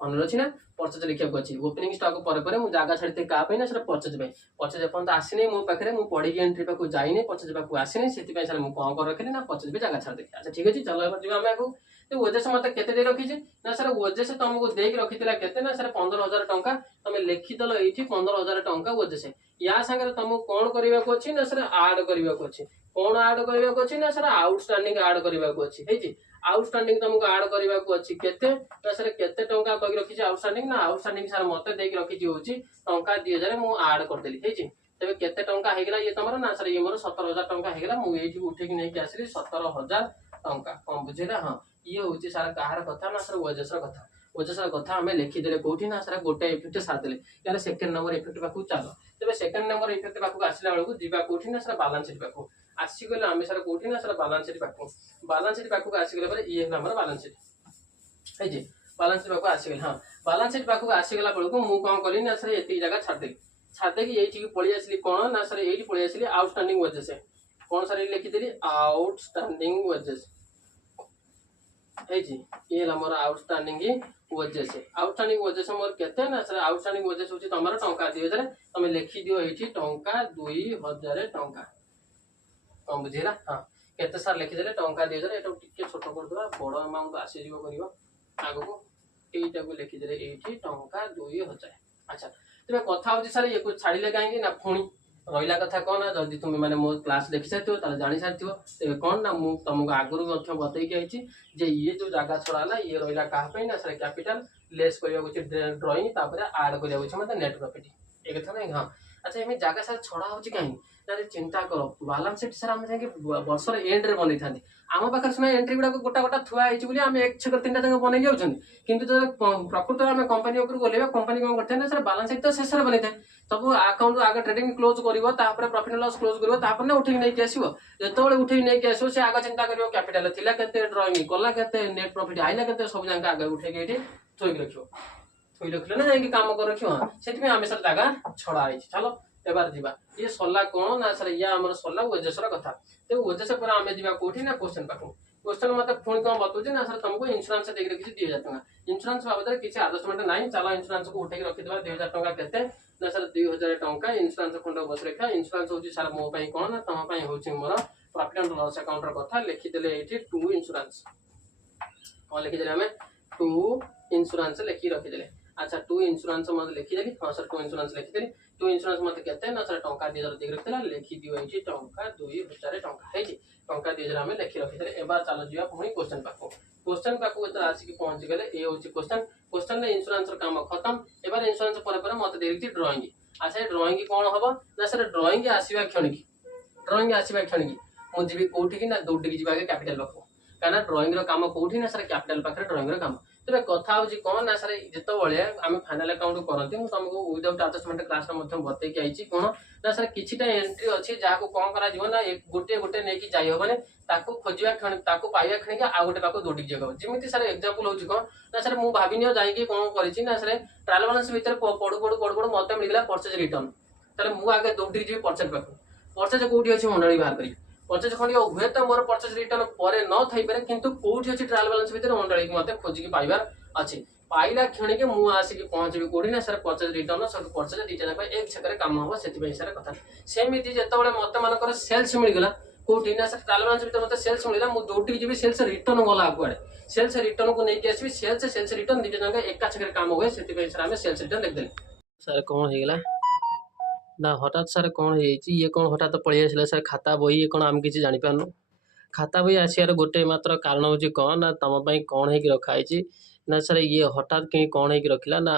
अनुरोध छी ना परचेज लिखा अच्छी ओपनिंग स्टॉक पर मुझे जगह छाड़ी क्या सर परचेज परचेज एपर्त आसनी मो पाखे मुझे पढ़ी एंट्री पाक जाइनी परचेज पाक आसनी से सर मुझे कौन कर रखी ना परचेज भी जगह छाड़ी अच्छा ठीक अच्छे चलो जी आम आगे तो ओजेस मत के रखी ना सर ओजेस तुमको देख रखी के ना सर 15,000 टंका तुम लिखिदेल ये 15,000 टंका ओजेस या सागर तुमको कौन करने को अच्छी ना सर आड करने को अच्छी कौन आड करने को अच्छी ना सर आउटस्टैंडिंग आड करने को अच्छी आउटस्टैंडिंग तुमको आड करने को अच्छी केते ना सर केते टंका कहि रखी आउटस्टैंडिंग ना आउटस्टैंडिंग सर मत देख रखी होची टंका 2000 मु आड कर देली हेची तबे केते टंका हेगला ये तमरो ना सर ये मोर 17,000 टंका हेगला मु एठी उठे कि नहीं कि आसली 17,000 टंका कम बुझिला हां ये होची सर कहार कथा ना सर ओजेस कथा ओजेस कथा हमें लिखि देले कोठी ना सर गोटे इफेक्ट साथ देले यार सेकंड नंबर इफेक्ट पाकू चलो तबे सेकंड नंबर इफेक्ट पाकू आसला बेलकू जीवा कोठी ना सर बैलेंस शीट पाकू आसी गले आमे सर कोठी ना सर बैलेंस शीट पाकू आसी गले पर ये हमर बैलेंस शीट है जी बैलेंस शीट पाकू आसी गले हां बैलेंस शीट पाकू आसी गला बेलकू मु कोन करी ना सर एती जगह छाड़ दे कि एठी पळी आसली कोन ना सर एठी पळी आसली आउटस्टैंडिंग वजेस कोन सर लिखि देली आउटस्टैंडिंग वजेस है जी ये हमर आउटस्टैंडिंग आउटस्टैंडिंग वजेस मोर केते ना सर आउटस्टैंडिंग वजेस होची तमरो टंका 2000 तमे लिखि दियो एठी टंका 2000 टंका कम बुझिला हां केते सर लिखि देले टंका 2000 एटा टिके छोट कर दवा बड़ अमाउंट आसी जीव करिवो आगो को एटा को लिखि देले एठी टंका 2000 अच्छा तबे कथा होची सर ये को छाड़ीले काहे ना पुणी रहिला कथा कोन ना जदी तुम माने मो क्लास देखि साथियो ताले जानि साथियो तबे कोन ना मु तुमको आगुरु मध्य बतई के आइछि जे ये जो जगह छड़ाला ये रहिला काहा पे ना सर कैपिटल लेस करिया होची ड्राइंग तापर ऐड करिया होची मतलब नेट प्रॉफिट एक कथा नहीं हां अच्छा एमे जगह सर छड़ा होची काहे तारे चिंता करो बैलेंस शीट सर हम जाके वर्षर एंड रे बनै थांती आम पाखर सुना एंट्री गुडा गोटा गोटा थुआ आइछि बोली हम एक छकर तीनटा जगह बनै जाउछन किंतु जो प्रकृत में कंपनी ऊपर गोलेबा कंपनी कोन करथे ना सर बैलेंस शीट तो शेष रे बनै थाए सब अकाउंट आगे ट्रेडिंग क्लोज करिवो तापर प्रॉफिट लॉस क्लोज करिवो तापर ना उठै नै के आसीबो जेतोले उठै नै के आसीबो से आगे चिंता करिवो कैपिटल थिला केते ड्राइंग कोला केते नेट प्रॉफिट आइला केते सब जांका आगे उठै के एठी थोइ रखियो थोइ रखले ना जाके काम कर रखियो सेति में हम सर जगह छड़ा आइछि चलो एबार जीवा ये सल्ला कोन ना सर या हमर सल्ला ओजेसर कथा ते ओजेस पर आमे जीवा कोठी ना क्वेश्चन पाकू क्वेश्चन मते फोन कोन बतौ जे ना सर तुमको इंश्योरेंस देख रखि 2000 टका इंश्योरेंस बाबद किछि एडजस्टमेंट नाही चलो इंश्योरेंस को उठै के रखि देबा 2000 टका केते ना सर 2000 टका इंश्योरेंस खंड बस रेखा इंश्योरेंस होची सर मो पई कोन ना तम पई होची मोर प्रॉफिट एंड लॉस अकाउंट र कथा लिखि देले एठी टू इंश्योरेंस कोन लिखि देले हमें टू इंश्योरेंस लिखि रखि देले अच्छा टू इंश्योरेंस मत लिखि देली हां सर टू इंश्योरेंस लिखि देली टू इंश्योरेंस मत केते ना सर टंका 2000 देख रखिला लिखि दियो एठी टंका 2000 टंका है जी टंका 2000 हमें लिखि रखिले एबार चलो जिया पुनी क्वेश्चन पाकू एत आसी कि पहुंच गेले ए होची क्वेश्चन ने इंश्योरेंस र काम खत्म एबार इंश्योरेंस पर मत देखि ड्राइंग अच्छा ड्राइंग कोन हबो ना सर ड्राइंग आसीबा क्षणिक मु जीबी कोठी कि ना दौडी कि जीबा के कैपिटल पाकू काना ड्राइंग रो काम कोठी ना सर कैपिटल पाखरे ड्राइंग रो काम तबे कथा होची कोन ना सर जेतो बळे आमे फाइनल अकाउंट करंती मु तुमको विदाउट एडजस्टमेंट क्लास रे मध्यम बतै के आइची कोन ना सर किछिटा एंट्री अछि जा को कोन करा जीवन ना एक गोटे नै कि जाई होबने ताको खोजिया क्षण ताको पाइया क्षण के आ गोटे पाको दौडी जगह जेमिति सर एग्जांपल होची कोन ना सर मु भाबिनियो जाई कि कोन करिछि ना सर ट्रायल बैलेंस भीतर पडु मते मिलला परचेज रिटर्न तले मु आगे दौडी जी परचेज पाको परचेज कोठी अछि मंडळी बाहर करी परचेज खंडी हुए तो मोर परचेज रिटर्न पर न थई पारे किंतु कोठी अछि ट्रायल बैलेंस भीतर मंडळी के मते खोजी के पाइबार अछि पाइला क्षण के मु आसी के पहुंचबी कोठी ना सर परचेज रिटर्न सब परचेज दीटा ना एक छकरे काम हो सेति पई सर कथा सेमिति जेतबळे मते मानकर सेल्स मिल गेला कोठी ना सर ट्रायल बैलेंस भीतर मते सेल्स मिलला मु दौडी जीबी सेल्स रिटर्न गला आकुआडे सेल्स रिटर्न को नै के आसीबी सेल्स रिटर्न दीटा ना एक छकरे काम हो सेति पई सर हमें सेल्स रिटर्न लिख देले सर कोन हे गेला ना हठात सर कौन ये कौन हठात पलि आसला सर खाता बही ये कौन आम किसी जानी पारनु खाता बही आसियार गोटे मात्र कारण होची कौन ना तम पई कौन है कि रखा है ना सर ये हठात कहीं कौन है कि रखिला ना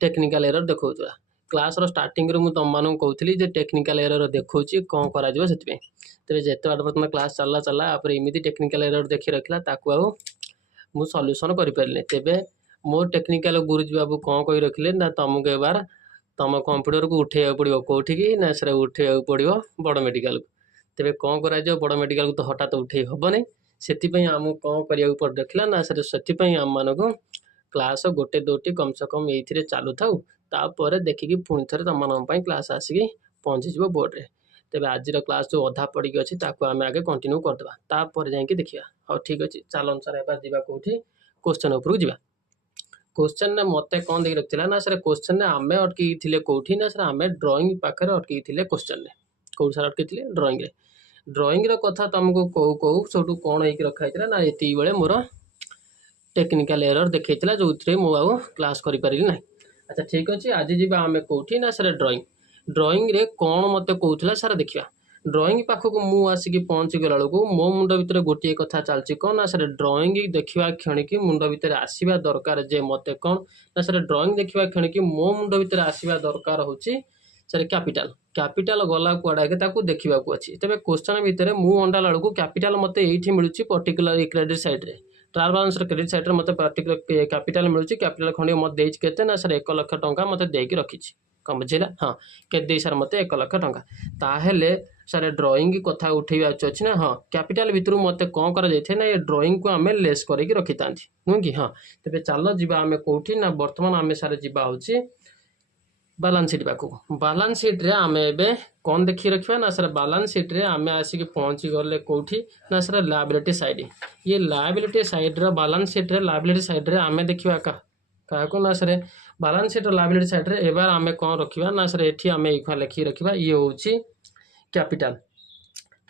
टेक्निकल एरर देखौतला क्लास रो स्टार्टिंग रो मु तम मानु कहउथली जे टेक्निकल एरर देखौची कोन करा जिवो सेति पे तबे जेते बार प्रथम क्लास चलला आपरे इमिति टेक्निकल एरर देखि रखिला ताकू आ मु सॉल्यूशन करि परले तेबे मो टेक्निकल गुरुजी बाबू कोन कहि रखिले ना तमको एबार तुम कंप्यूटर को उठे पड़ो कौटी की ना सर उठे पड़ो बड़ मेडिकल को तेरे कौन कर बड़ मेडिकल को तो हठात उठे हेनी से आमको कौन करा देखला ना सर से आम मान को क्लास गोटे दोटी कम से कम ये चलू थापर देखिकी पुणी थे तुम क्लास आसिक पहुँचीज बोर्ड में तेज आज क्लास जो अधा पड़ी अच्छी आम आगे कंटिन्यू करदे जा देखिए हाँ ठीक अच्छे चलन सर एबार जा कौटी क्वेश्चन उपरକୁ ଯିବା क्वेश्चन ने मते कौन देख रखिला ना सर क्वेश्चन ने आमे अटकी थिले कोठी ना सर आमे ड्राइंग पाखरे अटकी थिले क्वेश्चन ने कोठी सर अटकी थिले ड्राइंग रो कथा तुमको कहू सोटू कौन होई रखा है ना एती बेले मोर टेक्निकल एरर देखैतिला जो मु आउ क्लास करि परिली ना। अच्छा ठीक अच्छे आज जीवा आमे कोठी ना सर ड्राइंग रे कौन मते कहूला सर देखिया ड्राइंग पाखक मु आसिक पहुँची गला बेलू मो मुंड भितर गोटे कथा चलती कौन ना सर ड्राइंग देखा क्षणिक मुंड भितर आसवा दरकार जे मते कौन ना सर ड्राइंग देखा क्षणिक मो मुंड भितर आसवा दरकार होची सर कैपिटल गला कुआड़े ताकू देखा अच्छी तेज क्वेश्चन भितर मु अंडा बेलू कैपिटल मत ये मिलूँ पर्टिकुलर क्रेडिट साइड रे ट्रायल बालांस क्रेडिट साइड रे मत पर्टिकुलर कैपिटल मिलूँ कैपिटल खंड मत देते ना सर 1 लाख टंका मत देकी रखी कम बुझेगा हाँ के सर मत 1 लाख टंका ताहेले सर ड्राइंग कथा उठेबा अच्छी ना हाँ कैपिटल भितर मत कौन कर ना ये ड्राइंग को आम लेस करके रखी था नुह कि हाँ तेज चल जा आम कौटी ना बर्तमान आम सारे जा बालांस शीट पाक बालांस शीट रे आम एबे कौन देखी रखा ना सर बालांस शीट रे आम आसिक पहुँची गले कौटी ना सर लायबिलिटी साइड ये लायबिलिटी साइड रे बालांस शीट रे लायबिलिटी साइड रे आम देखा क्या ना sir balance sheet liability side रे एबार आम कौन रखा ना सर एठी आम ये लिखी रखा ये हूँ कैपिटल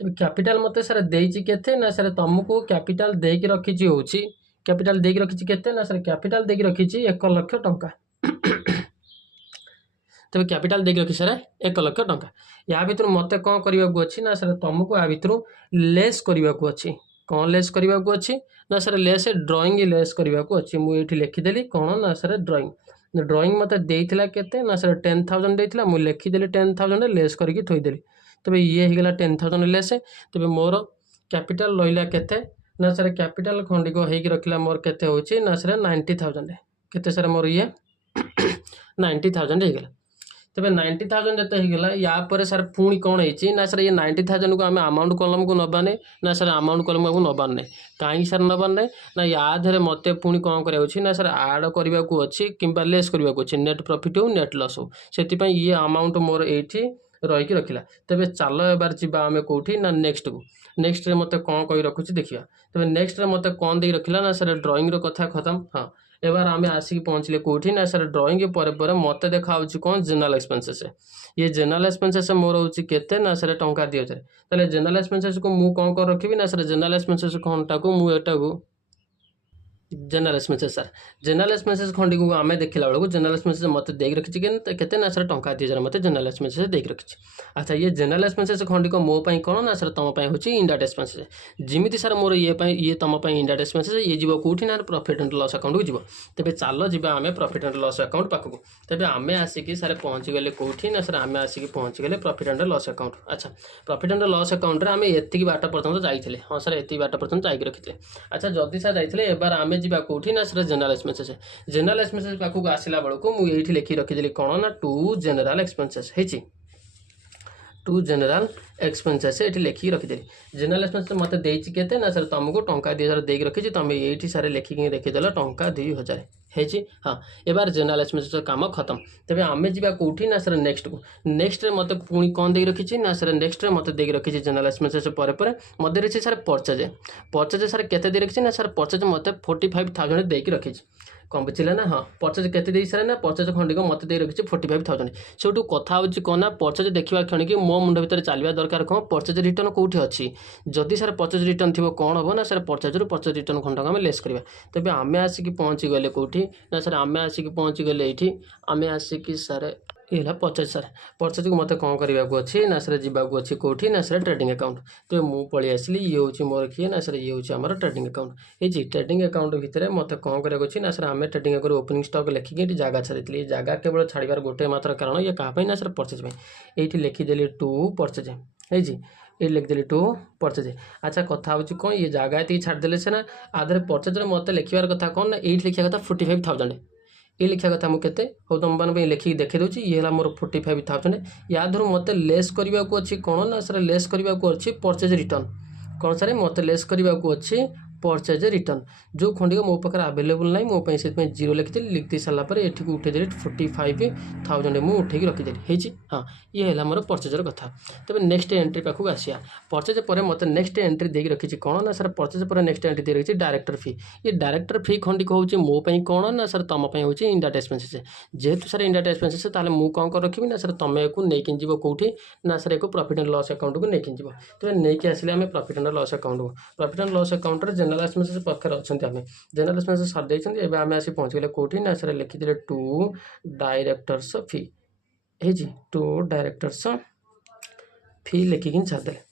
तब कैपिटल मत सर देइछि केते ना सर तुमको कैपिटल देकी रखी हूँ कैपिटल देकी रखी केते ना सर कैपिटल देकी रखी 1 लाख टंका तेज कैपिटल देकी रखी सर 1 लाख टंका या भितर मत कौन करने को अच्छी ना सर तुमको या भितर लेस करने को अच्छी कौन लेस करने को अच्छी ना सर लेस ड्राइंग लेस करने को अच्छी मुझे लिखिदेली कौन ना सर ड्राइंग मत देइथिला केते ना सर 10,000 देइथिला मु लिखिदेली 10,000 लेस करके थोईदेली तेज ये होगा 10,000 लेस तेज मोर कैपिटल रहा केते ना सर कैपिटल खंडिक होगी रखला मोर केते होची ना सर 90,000 केते सर मोर ये 90,000 होगा तेज 90,000 जो होगा या पर सर पुणी कौन है ना सर ये 90,000 को आम अमाउंट कलम को नबाने ना सर अमाउंट कलम को नबार ना कहीं सर नबार ना ना या धरे मत पुणी कौन कर ना सर आड करने को अच्छी कि लेस करने को अच्छी नेट प्रॉफिट हो नेट लॉस हो से ये अमाउंट मोर ये रहीकि रखिला तेज चल एबार जा आम कौटी ना नेक्स्ट को नेक्स्ट रे मत कौन कही रखुची देखिया तेज नेक्स्ट रे मत कौन दे रखिला ना सर ड्राइंग रो कथा खत्म हाँ एबार आम आसिक पहुँचले कौटी ना सर ड्राइंग पर मत देखा कौन जनरल एक्सपेंसेस ये जनरल एक्सपेंसेस मोर होची केते ना सर टंका 2,000 ताले जनरल एक्सपेंसेस को मु कौन कर रखी ना सर जनरल एक्सपेंसेस खंडा को मु एटा को general expenses sir general expenses खंडी को आम देखला बेलू जनरल एक्सपेंसेस मत देख रखी केते ना सर टंका 2,000 मत जनरल एक्सपेंसेस देख रखी अच्छा ये जनरल एक्सपेंसेस खंडी को मो पाई कौन ना सर तुम हूँ इंडायरेक्ट एक्सपेंसेस जिमिति सर मोर ये तुम इंडायरेक्ट एक्सपेंसेस ये जीव कौटी ना प्रॉफिट एंड लॉस अकाउंट को जीव तेज चल जा आम प्रॉफिट एंड लॉस अकाउंट पाखक तेज आम आसिक सर पहुँची गले कौटी ना सर आम आसिक पहुँची गले प्रॉफिट एंड लॉस अकाउंट अच्छा प्रॉफिट एंड लॉस अकाउंट आम एति बाट पर्यटन जाइए हाँ सर एति बाट पर्यटन जाइए रखी अच्छा जदि सर जाइए एबार आम जा कौटी ना सर जनरल एक्सपेंसेस पाखक आसला बेलू मुझे लिखी रखीदी कौन ना to general expenses to general expenses ये लिखिकी रखीदी जनरल एक्सपेंसेस मत देती केते ना सर तुमको टंका 2,000 देकी रखी तुम ये सारे लिखिकी रखीदेल टंका 2,000 है हाँ एबार जनरल एक्सपेंसेस काम खत्म तेज आम जा कौटी ना सर नेक्स्ट को नेक्स्ट मत पुणी कौन दे रखी ना सर नेक्स्ट मत दे रखी जनरल एक्सपेंसेस पर मत रही सर परचेज सर केते दे रखी ना सर परचेज मत 45,000 देकी रखी कौन बुझे ना हाँ परचेज केते दे सारे ना परचेज खंडिक मत दे रखी 45,000 से कथा हूँ कौन ना परचेज देखा क्षणिक मो मुंड भितर चलवा दरकार कौन परचेज रिटर्न कौटी अच्छी जदि सर परचेज रिटर्न थी कौन हम ना सर परचेज रिटर्न खंडक आम लेस करवा तेज आम आसिक पहुँची गले कौटी ना सर आम आसिक पहुँची गले ये आम आसिक सर ये परचेज सर परचेज को मत कौन करने को अच्छी ना सर जावाक अच्छी कौटी ना सर ट्रेडिंग अकाउंट तो मुझे पलि आसली ये हूँ मोर किए ना सर ये हूँ आम ट्रेडिंग अकाउंट ये ट्रेडिंग अकाउंट भितर मत कौन करने ना सर आम ट्रेडिंग अकाउंट ओपनिंग स्टॉक लिखिकी जगह छाड़ी ये जगह केवल छाड़बार गोटे मात्र कारण ये क्या ना सर परचेज ये लिखिदेली टू परचेज है ये लिखिदेली टू परचेज अच्छा कथा हूँ कौन ये जगह ये छाड़देले से ना आधे परचेज मत लिखार कथा कौन ना ये लिखा कथा 45,000 ये लिखा कथा मुझे हूँ तुम मैंने लिखिकी देखी दूसरी ये है मोर 45,000 या धर मत लेस करने को अच्छी कौन ना सर लेस करने को अच्छी परचेज रिटर्न कौन सर मत लेस करने को अच्छी परचेज रिटर्न जो खंडिक मो पाखे आवेलेबल ना मोपाई से जीरो लिखिदेली लिखी सारापर ये उठेदेली 45,000 मुझे उठेकी रखीदेली हाँ ये है मोर परचेजर कथा। तब नेक्स्ट एंट्री पाखक आसिया परचेज पर मत नेक्स्ट एंट्री देकी रखी कौन ना सर परचेज पर नेक्स्ट एंट्री दे रखी डायरेक्टर फी ये डायरेक्टर फी खंडिक हूँ मोपाई कौन ना सर तुम हूँ इंडायरेक्ट एक्सपेंसेस जेहेतु सर इंडायरेक्ट एक्सपेंसेस ताले मु कौन कर रखी ना सर तुम एक नहीं जीव कौटी ना सर एक प्रॉफिट एंड लॉस अकाउंट को लेकिन जीव तो नहीं आसिले आम प्रॉफिट एंड लॉस अकाउंट को profit and loss account general expenses पाखे अच्छा आम जनरल एक्सपेंसेस सार देते आम आसी पहुँच गले कौटी ना सर लिखिदे to directors fee to directors fee लिखिकी छाड़दे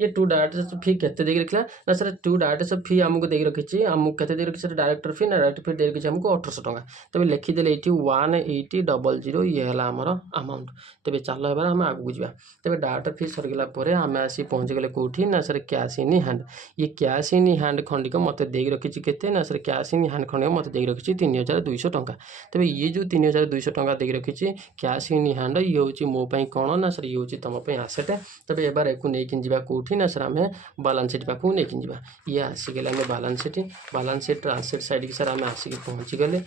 ये टू डायरेक्टर्स फी केते देकी रखला ना सर टू डायरेक्टर्स फी आमको देकी रखी आमको केते देकी रखी सर डायरेक्टर फी ना डायरेक्टर फी देकी रखी आमको 1800 टका तबे लिखिदेले ये 18000 ये है आमर अमाउंट तेज चल आम आगू जा तेज डायरेक्टर फी सरगला आम आसी पहुँच गले कौटी ना सर कैश इन हैंड ये कैश इन हैंड खंडिक मत देकी रखी केते ना सर कैश इन हैंड खंडिक मत देकी रखी 3200 टका तेज ये जो 3200 टका देकी रखी कैश इन हैंड ये हूँ मोपाई कौन ना सर ये हूँ तुम आसेट तबे एबार एक नहीं जा कौटी ना सर आम बालांस शीट पाक नहीं जा ये आसीगले आम बालांस शीट आसेट साइड की सर आम आसिक पहुँची गले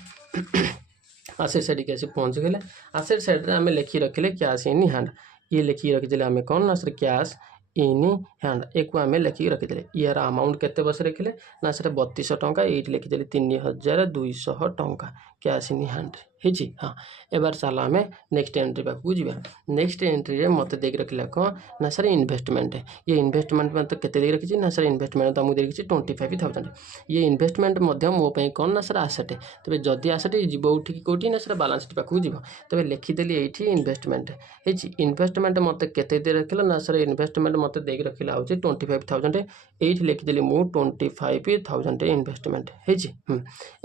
आसेट साइड की आसिक पहुँच गले आसेट साइड आम लिखी रखिले कैश इन हैंड ये लिखी रखीदे आम कौन ना सर कैश इन हैंड एक आम लिखिकी रखीदे यार अमाउंट केते बस रखिले ना सर 3200 टका ये लिखिदेली 3200 टका कैश इन हैंड हाँ एबार चल आम नेक्स्ट एंट्री पाखक जा नेक्स्ट एंट्री मत देख रखिला कौन ना सर इन्वेस्टमेंट ये इन्वेस्टमेंट मत केते देख रखी ना सर इन्वेस्टमेंट तुमको दे रखी 25,000 ये इन्वेस्टमेंट मोपाई कौन ना सर आसेट तेज जदि आसेट जीव उठिकी कौटी ना सर बालांस शीट पाखक जीव तेज लिखिदेली ये इन्वेस्टमेंट इन्वेस्टमेंट मत केते दे रखिला ना सर इन्वेस्टमेंट मत देख रखिला हूँ 25,000 ये लिखिदेली मु 25,000 इन्वेस्टमेंट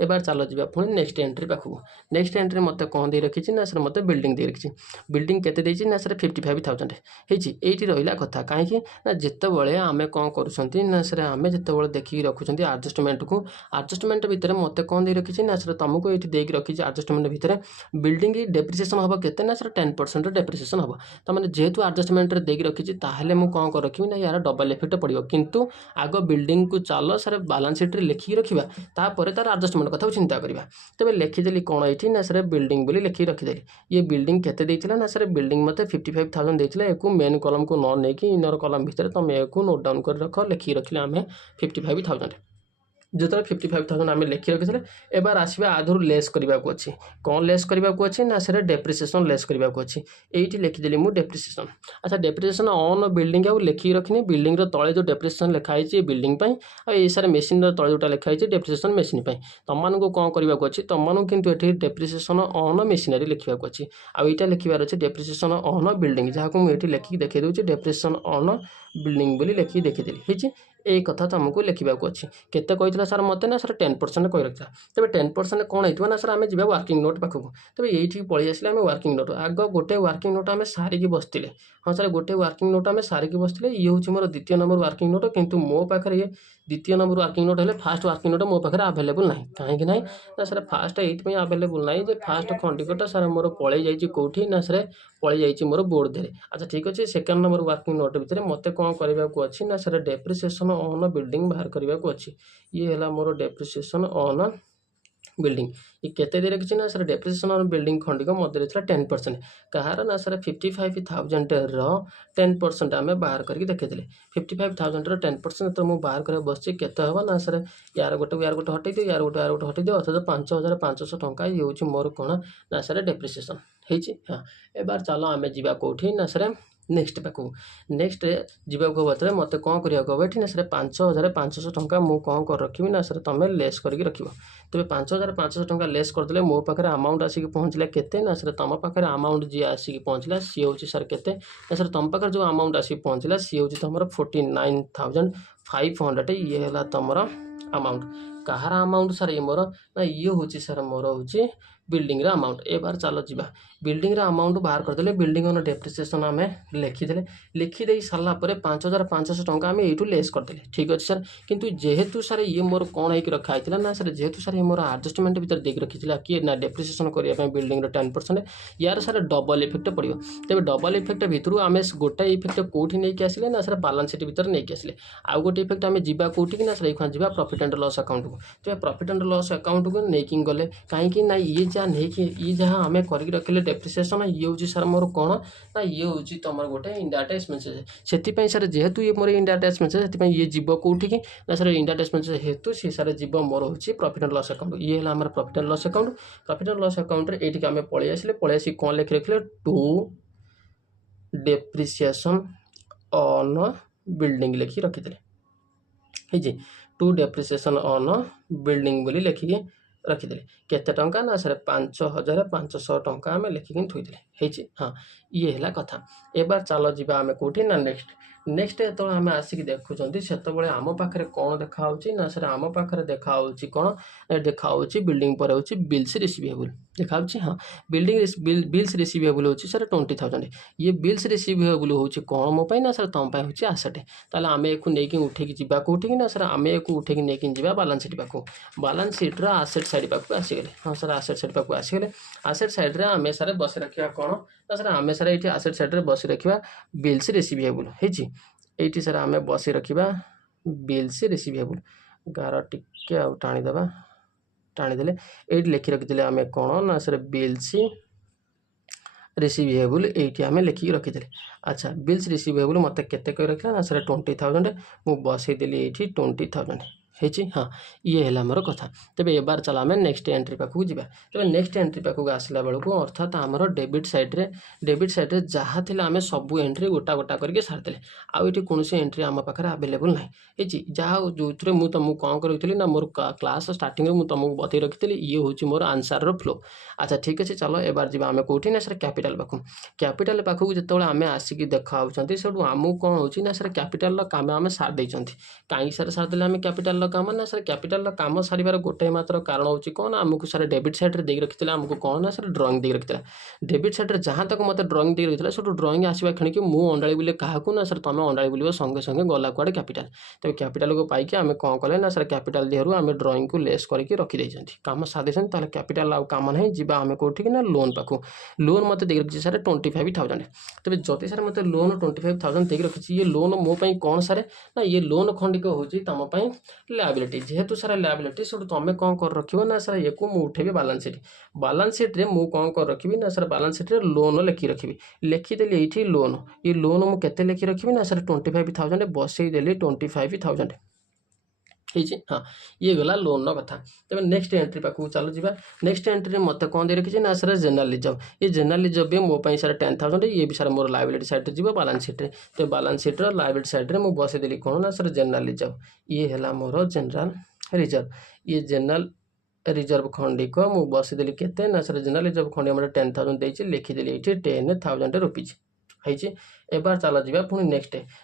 एबार चल जा पुणी नेक्स्ट एंट्री पाखक नेक्स्ट एंट्री मत कौन दे रखी ना सर मत बिल्डिंग दे रखी बिल्डिंग केते देछि ना सर 55,000 ये रहा कथा कहीं ना जिते आम कौन कर ना सर आम जिते देखिए रखुच्च आडजस्टमेंट को आडजस्टमेंट भितर मत कौन दे रखी ना सर तुमको ये देख रखी आडजस्टमेंट भितर बिल्डिंग डेप्रिसिएशन हम केते ना सर 10% डेप्रिसिएशन हम तो मैंने जेहेतु आडजस्टमेंट देख रखी ताहले मु कौन कर रखी ना यार डबल इफेक्ट पड़ो किंतु आग बिल्डिंग को चल सर बालांस शीट लिखिकी रखा तापर तार आडजस्टमेंट कथा चिंता करवा तेज लिखिदेली कौन ये ना सर बिल्डिंग बोली लिखिकी रखिदेली ये बिल्डिंग केते देइथिला ना सर बिल्डिंग मत 55,000 देइथिला एको मेन कॉलम को न नेकी इनर कॉलम भितर तुम एको नोट डाउन कर रख लिखिकी रखिले आम 55,000 जो 55,000 आम लिखी रखी एबार आसवा आधर लेस करने को अच्छी कौन लेस करने को अच्छी ना सर डेप्रिसिएशन लेस करने को अच्छी ये लिखिदेली मु डेप्रिसिएशन अच्छा डेप्रिसिएशन ऑन बिल्डिंग आउ लिखिकी रखनी बिल्डिंग तले जो डेप्रिसिएशन लिखाई बिल्डिंग ये सारे मेसीन तले जोटा लिखाई डेप्रिसिएशन मेसीन तुम को कौन करने को अच्छी तुम कितु ये डेप्रिसिएशन ऑन मेसीनरी लिखा अच्छी आईटा लिखार अच्छे डेप्रिसिएशन ऑन बिल्डिंग जहाँ को मुझे लिखिकी देखी दूसरी डेप्रिसिएशन ऑन बिल्डिंग बोली लिखिकी देखीदेली ये कथा तुमको लिखा अच्छी केते कही सर मत ना सर 10% कही रखा तेज 10% कौन होता ना सर आम जा वर्किंग नोट पाखक तेज ये पलि आसे आम वर्किंग नोट आग गोटे वर्किंग नोट आम सारिकी बसते हाँ सर गोटे वर्किंग नोट आम सारिकी बसते ये हूँ मोर द्वितीय नंबर वर्किंग नोट किंतु मो पाखे ये द्वितीय नंबर वर्किंग नोट है फास्ट वर्किंग नोट मो पाखे आवेलेबल ना कहीं ना सर फास्ट ये आवेलेबल ना जे फास्ट खंडिकटा सर मोर पलि जाइए कौटी ना सर पलि जाइए मोर बोर्ड दे अच्छा ठीक अच्छे सेकेंड नंबर वर्किंग नोट भितर मत कौन करने को अच्छी ना सर डेप्रिसिएशन ऑन बिल्डिंग बाहर करने को अच्छी ये है मोर डेप्रिसिएशन ऑन बिल्डिंग ये केते दे रखी ना सर डेप्रिसिएशन ऑन बिल्डिंग खंडिक मध्य 10% कहार ना सर 55,000 10% आम बाहर करके देखी 55,000 10% तो मुझे बाहर कर बस केते हम ना सर यार गोटे हटै दियो यार गोटे हटै दियो अर्थात 5,500 टंका ये हूँ मोर कौन ना सर डेप्रिसिएशन हाँ एबार चलो आम जा कौटी ना सर नेक्स्ट पाक नेक्स्ट जावाक बतले मत कौन करने ये ना सर 5,500 टंका मुझे कौन कर रखी ना सर तुम लेस करके रख तेज 5,500 टंका लेस करदे मो पाखे अमाउंट आसिक पहुँचला केते ना सर तुम पाखे अमाउंट जी आसिक पहुँचला सी हूँ सर केते ना सर तुम पाखे जो अमाउंट आसिक पहुँचला सी हूँ तुम 49,500 ये है तुम अमाउंट कहार अमाउंट सर ये मोर ना ये हूँ सर मोर हूँ बिल्डिंग अमाउंट ए बार चलो जी बिल्डिंग अमाउंट बाहर करदे बिल्डिंग ऑन डेप्रिसिएशन आम लिखिदे लिखिदे सारा 5500 टंका आम यू लेस करदे ठीक अच्छे सर किंतु जेहेतु सर ये मोर कौन हो रखा ना सर जेहेतु सर ये मोर आडजस्टमेंट भर देख रखी किए ना डेप्रिसिएशन करने बिल्डिंग 10% यार सर डबल इफेक्ट पड़ो तेज डबल इफेक्ट भितर आम गोटे इफेक्ट कौटी नहीं आसिले ना सर बालांस शीट भितर नहीं आसिले आउ गोटे इफेक्ट आम जा कौटी ना सर ये जा प्रॉफिट एंड लॉस अकाउंट को तेज प्रॉफिट एंड लॉस अकाउंट को लेकिन गले कहीं ना ये जहाँ नहीं ये जहाँ आम कर रखिले डेप्रिसिएशन ये हूँ सर मोर कौन ना ये हूँ तुम गोटे इंडिया टैक्स मेसेज से सर जेहेतु ये मोर इंडिया टैक्स मेसेज से ये जीव कौटी की ना सर इंडिया टैक्स मेसेज हेतु सी सर जीव मोर हूँ प्रॉफिट एंड लॉस अकाउंट ये है आम profit and loss account profit and loss account ये आम पलि आसिले पलि आसिक कौन लिखि रखिले टू डेप्रिसिएशन ऑन बिल्डिंग लिखि रखिदे टू डेप्रिसिएशन ऑन बिल्डिंग बोली लिखिकी रखिदे केते टंका ना सर 5500 टंका आम लिखिकी थोईदे हाँ ये है कथा एबार चलो जी आम कौटी ना नेक्स्ट जो आम आसिक देखुं से आम पाखे कौन देखा ना सर आम पाखे देखा कौन देखा बिल्डिंग पर हूँ बिल्स रिसीवेबल देखा हाँ बिल्स रिसीवेबल हूँ सर 20,000 ये बिल्स रिसीवेबल हूँ कौन मोपाई ना सर तुम हूँ आसेट ताले आम एक नहीं उठेकी जा कौटी ना सर आम एक उठेकी नहीं जा बालांस शीट पाक बालांस शीट्र आसेट साइड पाक आसीगले हाँ सर आसेट साइड पाक आसीगले आसेट साइड आम सर बस रखा कौन ना सर आम सर ये आसेट साइड बस रखा बिल्स रिसीवेबल ये सर आम बस रखा बिल्स रिसीवेबल गार टिके टाणीदे टाणीदे ये लिखि रखिदे आम कौन ना सर बिल्स रिसीवेबल ये आम लिखिकी रखिदे अच्छा बिल्स रिसीवेबल मत केते कही रखा ना सर 20,000 मुझे बसईदेली ये 20,000 हाँ ये है मोर कथा तेज ए बार चला आम नेक्स्ट एंट्री पाखक जा तेज नेक्स्ट एंट्री पाखक आसला बेलू अर्थात आमर डेबिट साइड्रे जहाँ थी आम सब एंट्री गोटा गोटा करके सारीदे आउ कौन एंट्री आम पाखे आवेलेबल ना जहाँ जो मुझे तुमको कौन करी ना मोर क्लास स्टार्टिंग मुझे तुमको बतई रखी ये हूँ मोर आंसर फ्लो अच्छा ठीक अच्छे चलो ए बार जा आम कौटी ना सर कैपिटाल पाखक जो आम आसिक देखा से आमको कौन हो ना सर कैपिटाल काम आम सार देती कहीं सर सारदे आम कैपिटाल काम ना सर कैपिटाल काम सारिबार गोटे मात्र कारण होची कौन आमको सर डेबिट साइड दे रखी आमको कौन ना सर ड्रॉइंग दे रखी डेबिट साइड जहाँ तक मत ड्रॉइंग दे रखी सब ड्रॉइंग आसवा क्षणिक मुझे अंडाड़ी बुले क्या ना सर तुम अंडाड़ी बुल संगे संगे गला कुआड़े कैपिटाल तेज कैपिटाल को पाई आम कौन कले ना सर कैपिटाल देहरु आम ड्रॉइंग को लेस करके रखी काम साधे कैपिटाल आउ काम ना जी आम कौटी ना लोन पाखु लोन मत दे रखी सर 25,000 तेज जदि सर मत लोन 25,000 दे रखी ये लोन मोपाई कौन सर ना ये लोन खंडिक हूँ तुम लायबिलिटी जेहेतु सर लायबिलिटी सब तुम कौन कर रखियो ना सर ये को उठेबी बालांस शीट रे मु कौन कर रखी ना सर बालांस शीट रे लोन लिखि रखी लिखिदेली ये लोन मुझे लिखि रखी ना सर 25,000 बसईदेली 25,000 हाँ ये गला लोन कथा तेज नेक्स्ट एंट्री पाखक चलो जी नेक्स्ट एंट्री मत कौन दे रखी ना सर जनरल रिजर्व ये जनरल रिजर्व भी मोपाई सर 10,000 ये भी सर मोर लायबिलिटी साइड जी बालांस शीट रे तो बालांस शीट लायबिलिटी साइड रे मुझे बसईदेली कौन ना सर जनरल रिजर्व ये है मोर जनरल रिजर्व ये जनरल रिजर्व खंडिक मुझे बसईदेली केते ना सर जनरल रिजर्व खंडिक मोर 10,000 देछि लिखिदेली ये 10,000 रुपीज है एबार चल जा पुणी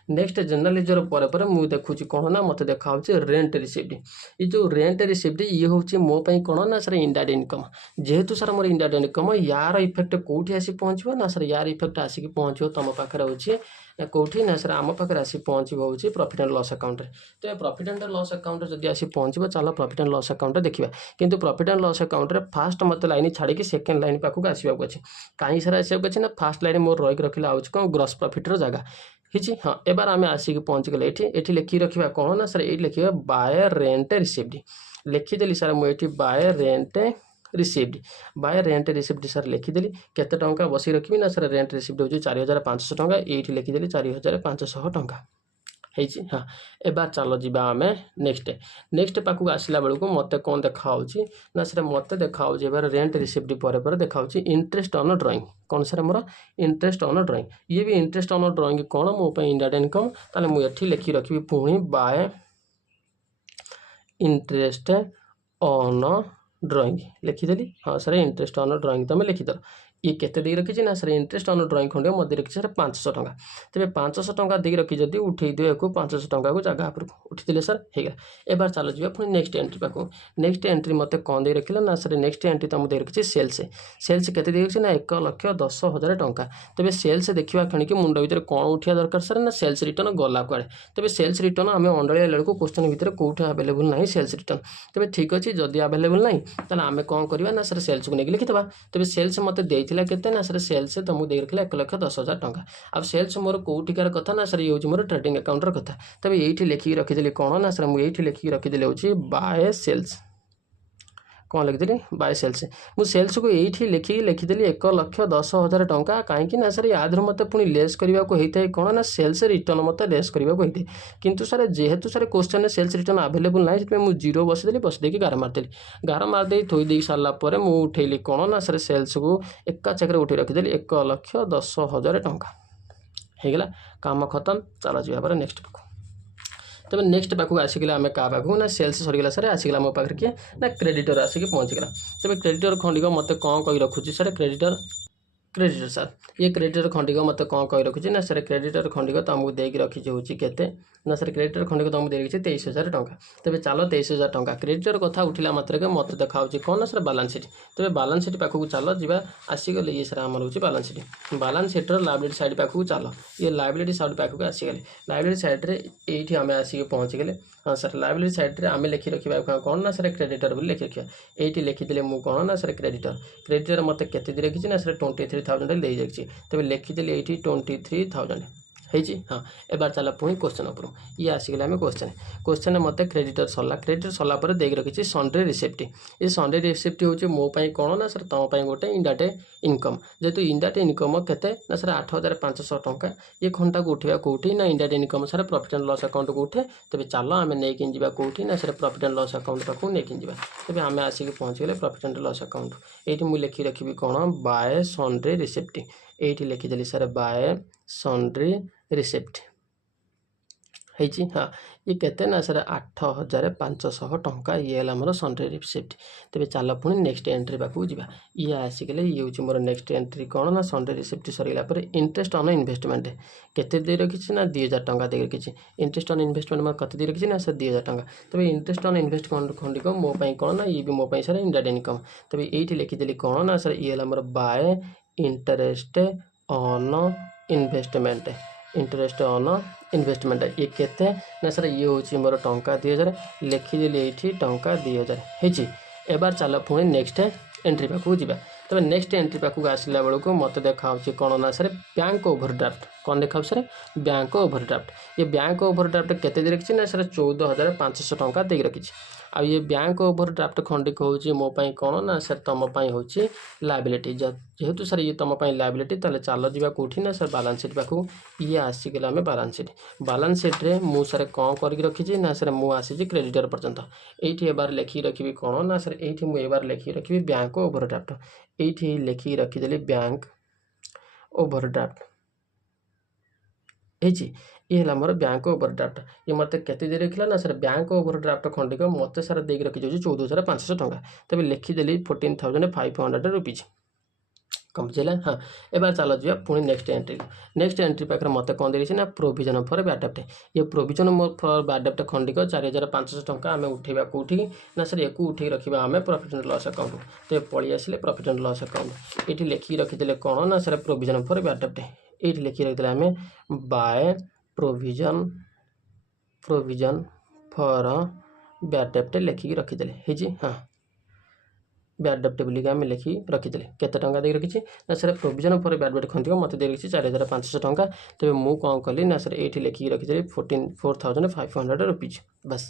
नेक्स्ट जनरल रिजर्व पर मुझे देखुची कौन ना मत देखा रेंट रिसीव्ड ये जो रेंट रिसीव्ड ये हूँ मोपाई कौन ना सर इंडायरेक्ट इनकम जेहेतु सर मोर इंडायरेक्ट इनकम यार इफेक्ट कौटी आसी पहुँचो ना सर यार इफेक्ट आसिक पहुँचो तुम पाखे हूँ कौटी ना सर आम पाखे आसी पहुँचो हूँ प्रॉफिट एंड लॉस अकाउंट तो प्रॉफिट एंड लॉस अकाउंट जब आसी पहुँचो चलो प्रॉफिट एंड लॉस अकाउंट देखा किंतु profit and loss account fast मत लाइन छाड़ी सेकेंड लाइन पाखक आसवाक अच्छे कहीं सर आसवाक अच्छे ना फास्ट लाइन मोर रही रखिला हूँ कौन ग्रॉस प्रॉफिट जगह हिची हाँ एबार आम आसिक पहुँच गले ये लिखि रखा कौन ना सर ये लिखा बाय रेंट रिसीव्ड लिखिदेली सर मुझे बाय रेंट रिसीव्ड सर लिखिदेली केते टंका बसी रखी ना सर रेंट रिसीव्ड हो 4,500 टंका ये लिखिदेली 4,500 टंका है हाँ एबार चलो जी आम नेक्स्ट पाखक आसला बेलू मत कौन देखा ना सर मत देखा एबार रेंट रिसीव्ड पर देखा इंटरेस्ट ऑन ड्रॉइंग कौन sir more interest on drawing ये भी इंटरेस्ट ऑन ड्रॉइंग कौन मोपाई इंडायरेक्ट इनकम ताले मुझे लिखि रखी पुणी बाय इंटरेस्ट ऑन ड्रॉइंग लिखिदेली हाँ सर इंटरेस्ट ऑन ड्रॉइंग तुम लिखिद ये केते दे रखी ना सर इंटरेस्ट ऑन ड्रॉइंग खंड मत रखी सर 500 टंका तेज 500 टंका दे रखी जब उठे दिए 500 टंका को जगह पर उठी सर हो एबार चलो जी पुणी नेक्स्ट एंट्री पाक नेक्स्ट एंट्री मत कौन दे रखिला ना सर नेक्स्ट एंट्री तुम दे रखी सेल्स सेल्स केते दे रखी ना 1,10,000 टंका तेज सेल्स देखा क्षणिक मुंड भितर कौन उठा दरकार सर ना सेल्स रिटर्न गला कुआड़े तेज सेल्स रिटर्न आम अंडलिया बेलू क्वेश्चन भितर कौटे आवेलेबल ना सेल्स रिटर्न तेज ठीक अच्छे जदि आवेलेबल ना तो आम कौन करवा ना सर सेल्स को लेकिन लिखिदेवा तेज सेल्स मत देता के ना सर सेल्स तुमको दे रखा 1,10,000 टंका अब सेल्स मोर कौटिकार कथा ना सर ये मोर ट्रेडिंग अकाउंटर कथा तेज ये लिखिकी रखीदी कौन ना सर मुझे लिखिकी रखीदी हूँ बाय सेल्स कौन लिखिदी बाय सेल्स मुझे सेल्स को ये लिखिदेली 1,10,000 टंका कहीं ना सर याद मत पुणी लेस करने को होता है कौन ना सेल्स रिटर्न मत लेस करने को होता है किंतु सर जेहेतु sir question sales return available ना मुझे जीरो बसदेली बसदेकी गार मारदेली गार मारदे थोदे सारापर मुझे उठेली कौन ना सर सेल्स को एका चक्कर उठे रखीदेली 1,10,000 टंका होगा काम खत्म चला जा नेक्स्ट पाक तब नेक्स्ट पाक आसिक आम क्या पाक ना सेल्स सरीगला सर आसिकला मो पाखे किए ना क्रेडिटर आसिक पहुँचीगला तेज क्रेडिटर खंडिक मत कौन कही रखुच्छी सर क्रेडिटर सर ये क्रेडिटर खंडिक मत कौन कही रखुच्छी ना सर क्रेडिटर खंडिक तुमको देकी रखी हूँ केते ना सर क्रेडिटर खंडिक तुमको दे रखी 23,000 टंका तेज चलो 23,000 टंका क्रेडिटर कथा उठिला मात्र मत देखा कौन ना सर बालांस शीट तेज बालांस शीट पाखक चलो जी आसीगले ये सर आम हूँ बालांस शीट्र लाइबिलिटी साइड पाखक चलो ये लाइबिलिटी साइड पाखक आसीगले लाइबिलिटी साइड्रे ये आम आसिक पहुँचीगले हाँ सर लाइबिलिटी साइड्रे आम लिखि रखा कौन ना सर क्रेडिटर बोली लिखि रखा ये लिखिदे मुझे कौन ना सर क्रेडिटर मत के रखी ना सर 23,000 दे रखी तेज लिखिदेली ये 23,000 है हाँ एबार चला पुणी क्वेश्चन उपर ये आसिगला आम क्वेश्चन मत क्रेडिटर सरला पर देख रखी सन्ड्री रिसिप्ट ये सन्ड्री रिसिप्ट हूँ मोपाई कौन ना सर तुम गोटे इंडाटे इनकम जेहेतु इंडाटे इनकम केते ना सर 8,500 टंका ये खंडा को उठा कौटी ना इंडाटे income sir profit and loss account को उठे तेज चलो आम नहीं जावा कौटी ना sir profit and loss account पाक नहीं जावा तेज आम आसिक पहुँचीगले प्रॉफिट एंड लॉस अकाउंट ये मुझे लिखि रखी कौन बाय सन्ड्री रिसिप्ट ये लिखिदेली सर बाय सन्ड्री रिसिप्ट है हाँ ये केते ना सर 8,500 टंका ये आमर सन्ड्री रिसिप्ट तेज चल पुणी नेक्स्ट एंट्री पाक जा ये आसिकले ये हूँ मोर नेक्स्ट एंट्री कौन ना सन्ड्री रिसिप्ट सरीगला पर इंटरेस्ट ऑन इन्वेस्टमेंट केते दे रखी ना 2,000 टंका दे रखी इंटरेस्ट ऑन इन्वेस्टमेंट मोर कते दे रखी ना सर 2,000 टंका तेज इंटरेस्ट ऑन इन्वेस्टमेंट खंडिक मोपाई कौन ना ये भी मोपाई सर इंडाइरेक्ट इनकम तेज ये लिखिदेली कौन ना सर ये आमर bye interest on investment interest on investment ये केते ना सर ये हूँ मोर टंका 2,000 लिखिदेली ये टंका 2,000 है एबार चल पुणी नेक्स्ट एंट्री पाक जा तब नेक्स्ट एंट्री पाक आसला बेलू मत देखा कौन ना सर बैंक ओवरड्राफ्ट कौन देखा सर बैंक ओवरड्राफ्ट ये बैंक ओवरड्राफ्ट केते दे रखी ना सर 14,500 टंका दे रखी आ ये बैंक ओवरड्राफ्ट खंडिक हूँ मोपाई कौन ना सर तुमपाई हूँ लाइबिलिटी जेहेतु सर ये तुमपाई लाइबिलिटी ताले चल जा कौटी ना सर बालांस शीट पाखक ये आसिकला आम बालांस शीट्रे मुझे सर कौन कर रखी ना सर मुझे आसी क्रेडिटर पर्यंत ये एबार लिखि रखी कौन ना सर ये मुझे एबार लिखि रखी बैंक ओवरड्राफ्ट ये लिखि रखीदेली बैंक ओवरड्राफ्ट है ये मोर बैंक ओवरड्राफ्ट ये मत केते दे रखिला ना सर बैंक ओवरड्राफ्ट खंडिक मत सर दे रखी 14,500 टंका तेज लिखिदेली 14,500 रुपीज कम बुझेगा हाँ एबार चल जा पुणी नेक्स्ट एंट्री पाखे मत कौन दे ना प्रोविजन फॉर बैड डेप्ट ये प्रोविजन फॉर बैड डेप्ट खंडिक 4,500 टंका आम उठेगा कौटी ना सर एक उठे रखा आम प्रॉफिट एंड लॉस अकाउंट तो पलि आसिले प्रॉफिट एंड लॉस अकाउंट ये लिखिकी रखीदे कौन ना सर प्रोविजन फॉर बैड डेप्ट ये लिखिकी रखीदे आम बाय प्रोविजन फॉर बैड डेप्ट लिखिकी रखीदे है हाँ बैड डेप्ट बोलिक आम लिखि रखीदे केते टंका दे रखी ना सर प्रोविजन फॉर बैड डेप्ट खंडिक मत दे रखी 4,500 टंका तेज मुझे कौन कली ना सर ये लिखिकी रखीदे 4,500 रुपीज बस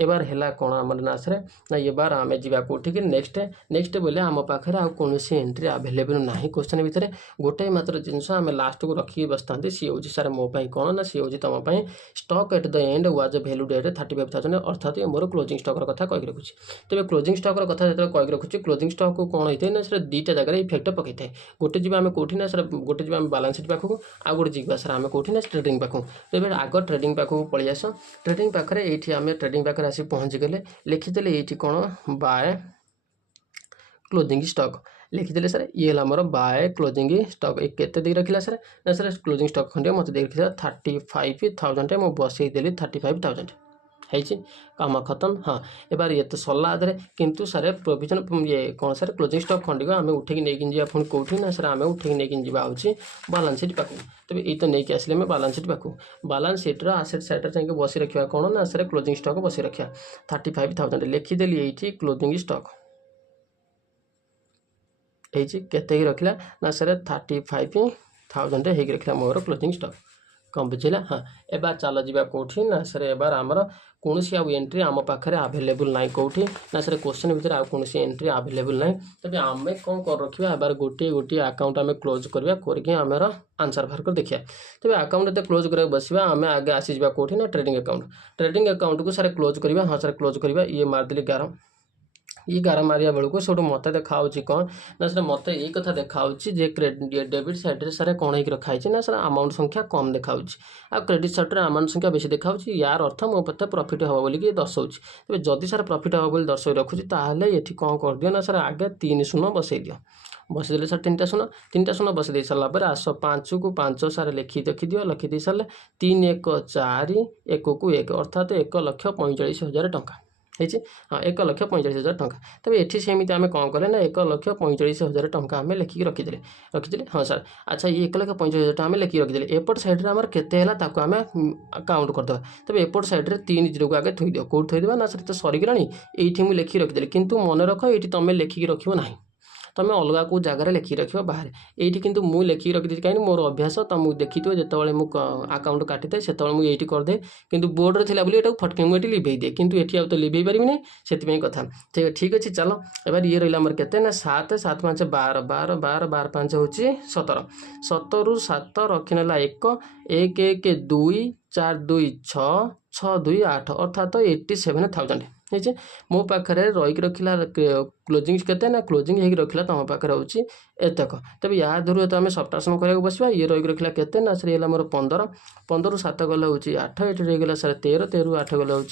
एबार है कौन आम ना सर ना ये बार आम जा कौटी नेक्स्ट बोले आम पाखे आ कौन एंट्री आवेलेबल ना क्वेश्चन भितर गोटे मात्र जिनस आम लास्ट को रखी बसता सी हूँ सर मोपाई कौन ना सी हूँ तुम stock at the end was valued at 35,000 अर्थात मोर क्लोजिंग स्टॉक कथा कही रखुच्छी तेज क्लोजिंग स्टॉक कथा जो कही रखुच्छी क्लोजिंग स्टॉक को कौन होता है ना सर 2टा जगह इफेक्ट पकई था गोटे जी आम कौटी ना सर गोटे जी आम बालांस शीट पाखक आ गोटे जी सर आम कौटी ना ट्रेडिंग पाखक तो आग ट्रेडिंग पाखक पलि आस ट्रेडिंग पाखे ये आम ट्रेडिंग पाखे आसी पहुँचीगले लिखिदेले ये कौन बाय क्लोजिंग स्टॉक लिखिदेली सर ये मोर बाय क्लोजिंग स्टॉक केते दे रखिला सर ना सर क्लोजिंग स्टॉक खंडे मत दे रखिला 35,000 मु बसई देली 35,000 है काम खत्म। हाँ एबार ये तो सरला आधे किंतु सर प्रोविजन ये कौन सर क्लोजिंग स्टॉक खंडी को आम उठे नहीं जा पुणी कौटी ना सर आम उठे नहीं जाऊँगी बालांस शीट पाक तेज ये तो नहीं आसिले आम बालांस शीट पाक बालांस शीट्र आसेट साइड चाहिए बसी रखा कौन ना सर क्लोजिंग स्टॉक बसी रखा 35,000 लिखिदेली ये क्लोजिंग स्टॉक ये रखला ना सर 35,000 हो रखा मोर क्लोजिंग स्टॉक कम बुझेगा। हाँ एबार चल जा कौटी ना सर एबार आमर कौन आउ एंट्री आम पाखे आवेलेबल ना कौटी ना सर क्वेश्चन भितर आउ कौन एंट्री आवेलेबल ना तेज आम कौन कर रखा एबार गोटे गोटे अकाउंट आम क्लोज करवा करके आमर आंसर बाहर कर देखिए तेज अकाउंट तो क्लोज करा बसवा आम आगे आसीजा कौटी ना ट्रेडिंग अकाउंट को सर क्लोज करवा। हाँ सर क्लोज करवा ये मारदेली 11 ये 11 मारिया बेलू से मत देखा कौन ना सर मत ये कथा देखा डेबिट साइड सर कौन हो रखाई ना सर अमाउंट संख्या कम देखा आ क्रेडिट साइड अमाउंट संख्या बेसी देखा यार अर्थ मो पते प्रॉफिट हम बोलिक दर्शाऊँच तेज जदि सर प्रॉफिट हम बोली दर्शाई रखुच्छी ताहले ये कौन कर दियो ना सर आगे 3 शून्य बसई दियो बसईदे सर 3टा शून्य बसई दे सारापर आस 5 को 5 सारे लिखिदी लिखिदी सारे 3 1 4 1 को 1 अर्थात 1,45,000 टंका है। हाँ 1,45,000 टंका तेज ये सेमती आम कौन कले ना 1,45,000 टंका आम लिखिकी रखिदे। हाँ सर अच्छा ये 1,45,000 टंका आम लिखिकी रखिदे एपट साइड्रे आम केते आम काउंट करदे तेज एपट साइड्रे 3 0 को आगे थोड़ी कौट थोड़ी ना सर तो सरीगला ये मुझे लिखिकी रखिदे किंतु मन रख ये तुम लिखिकी रख ना तुम अलग कौ जगार लिखी रख बाहर ये किंतु मुझे लिखिकी रखी कहीं मोर अभ्यास तुमको देखी थे जिते मुझे अकाउंट काटी था से मुझे ये करदे किंतु बोर्ड थी बोली फटके मुझे लिभे दिए किंतु ये तो लिभे पारि ना से कथा ठीक अच्छे चलो एबार ये रहा मोर के 7 7 5 12 12 12 12 5 हूँ 17 17 रु 7 रखिनेला 1 1 1 2 4 2 6 6 2 8 अर्थात 87,000 है मो पाखे रहीकि रखला क्लोजिंग के ना क्लोजिंग हो रखला तुम पाखे हूँ एतक तेज या धरू तो आम सब्ट्राक्शन कराया बसवा ये रहीकि रखला के ना सर ये मोर 15 15 रु 7 गले हूँ 8 ये रहीगला सर 13 13 रु 8 गले हूँ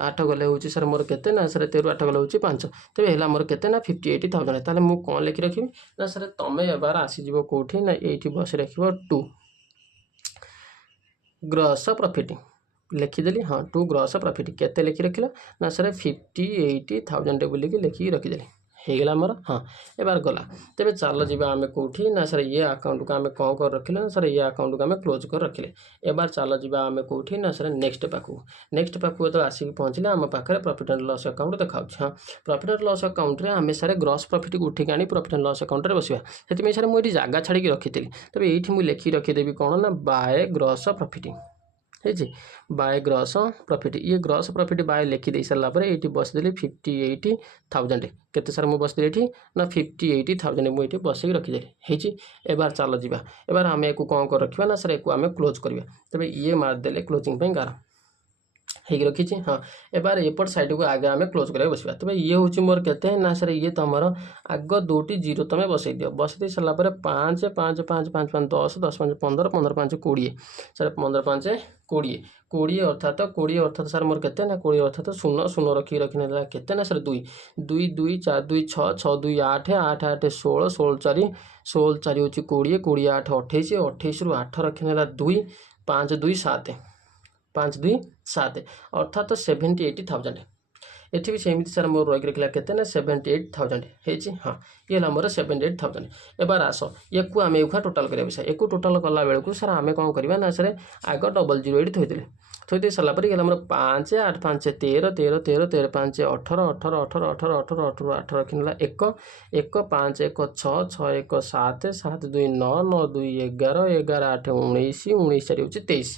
8 गले हूँ सर मोर के ना सर 13 8 गले हूँ 5 तेज है मोर के ना 58,000 ताले मुझे कौन लिखि रखी ना सर तुम्हें एबार आसीज कौटी ना ये बस रख 2 ग्रॉस प्रॉफिट लिखिदेली। हाँ 2 ग्रॉस प्रॉफिट केते लिखि रखिला ना सर 58,000 बोलिकी लिखिकी रखिदेली होगला मोर। हाँ एबार गला तेज चल जा आम कौटी ना सर ये अकाउंट को आम कौन कर रखिले ना सर ये अकाउंट को आम क्लोज कर रखिले एबार चल जा आम कौटी ना सर नेक्स्ट पाक जो आसिक पहुँचले आम पाखे प्रॉफिट एंड लॉस अकाउंट देखा। हाँ प्रॉफिट एंड लॉस अकाउंट रे आम सर ग्रॉस प्रॉफिट को उठिक आनी प्रॉफिट एंड लॉस अकाउंट रे बसवा से सर मुझे जगह छाड़ी रखी तेज ये मुझे लिखिकी रखीदेवी कौन ना बाय ग्रॉस प्रॉफिट है बाय ग्रॉस प्रॉफिट ये ग्रॉस प्रॉफिट बाय लिखी दे सारापर ये बसदेली 58,000 केते सर मुझे बसदेली ये ना 58,000 मुझे बसई रखीदेली है। एबार चल जा एबार आम एक कौन कर रखा ना सर एक आम क्लोज करवा तेज ये मारदेले क्लोजिंग 11 हो रखी। हाँ एबार एपट साइड को आगे आम क्लोज करा बसवा तेज ये हूँ मोर के ना सर ये तुम आग 2टी 0 तुम बसई दियो बसई दे सारापर 5 5 5 5 5 10 10 5 15 15 5 20 सर 15 5 20 20 अर्थात 20 अर्थात सर मोर के ना 20 अर्थात 0 0 रखी के ना सर 2 2 2 4 2 6 6 2 8 8 8 16 16 4 16 4 हूँ 20 20 8 28 28 रु 8 रखी 2 5 2 7 5 2 7 अर्थात 78,000 एठी भी सेमती सर मोर रही रखला के ना 78,000 है। हाँ ये मोर 78,000 एबार आस ये आम एक टोटाल करा विषय एक टोटाल कला बेलू सर आम कौन करवा ना सर आग डबल 0 ये थोदे सारापर ये मोर 5 8 5 13 13 13 13 5 18 18 18 18 18 18 8 रखिनेला 1 1 5 1 6 6 1 7 7 2 9 9 2 11 11 8 19 19 4 हूँ 23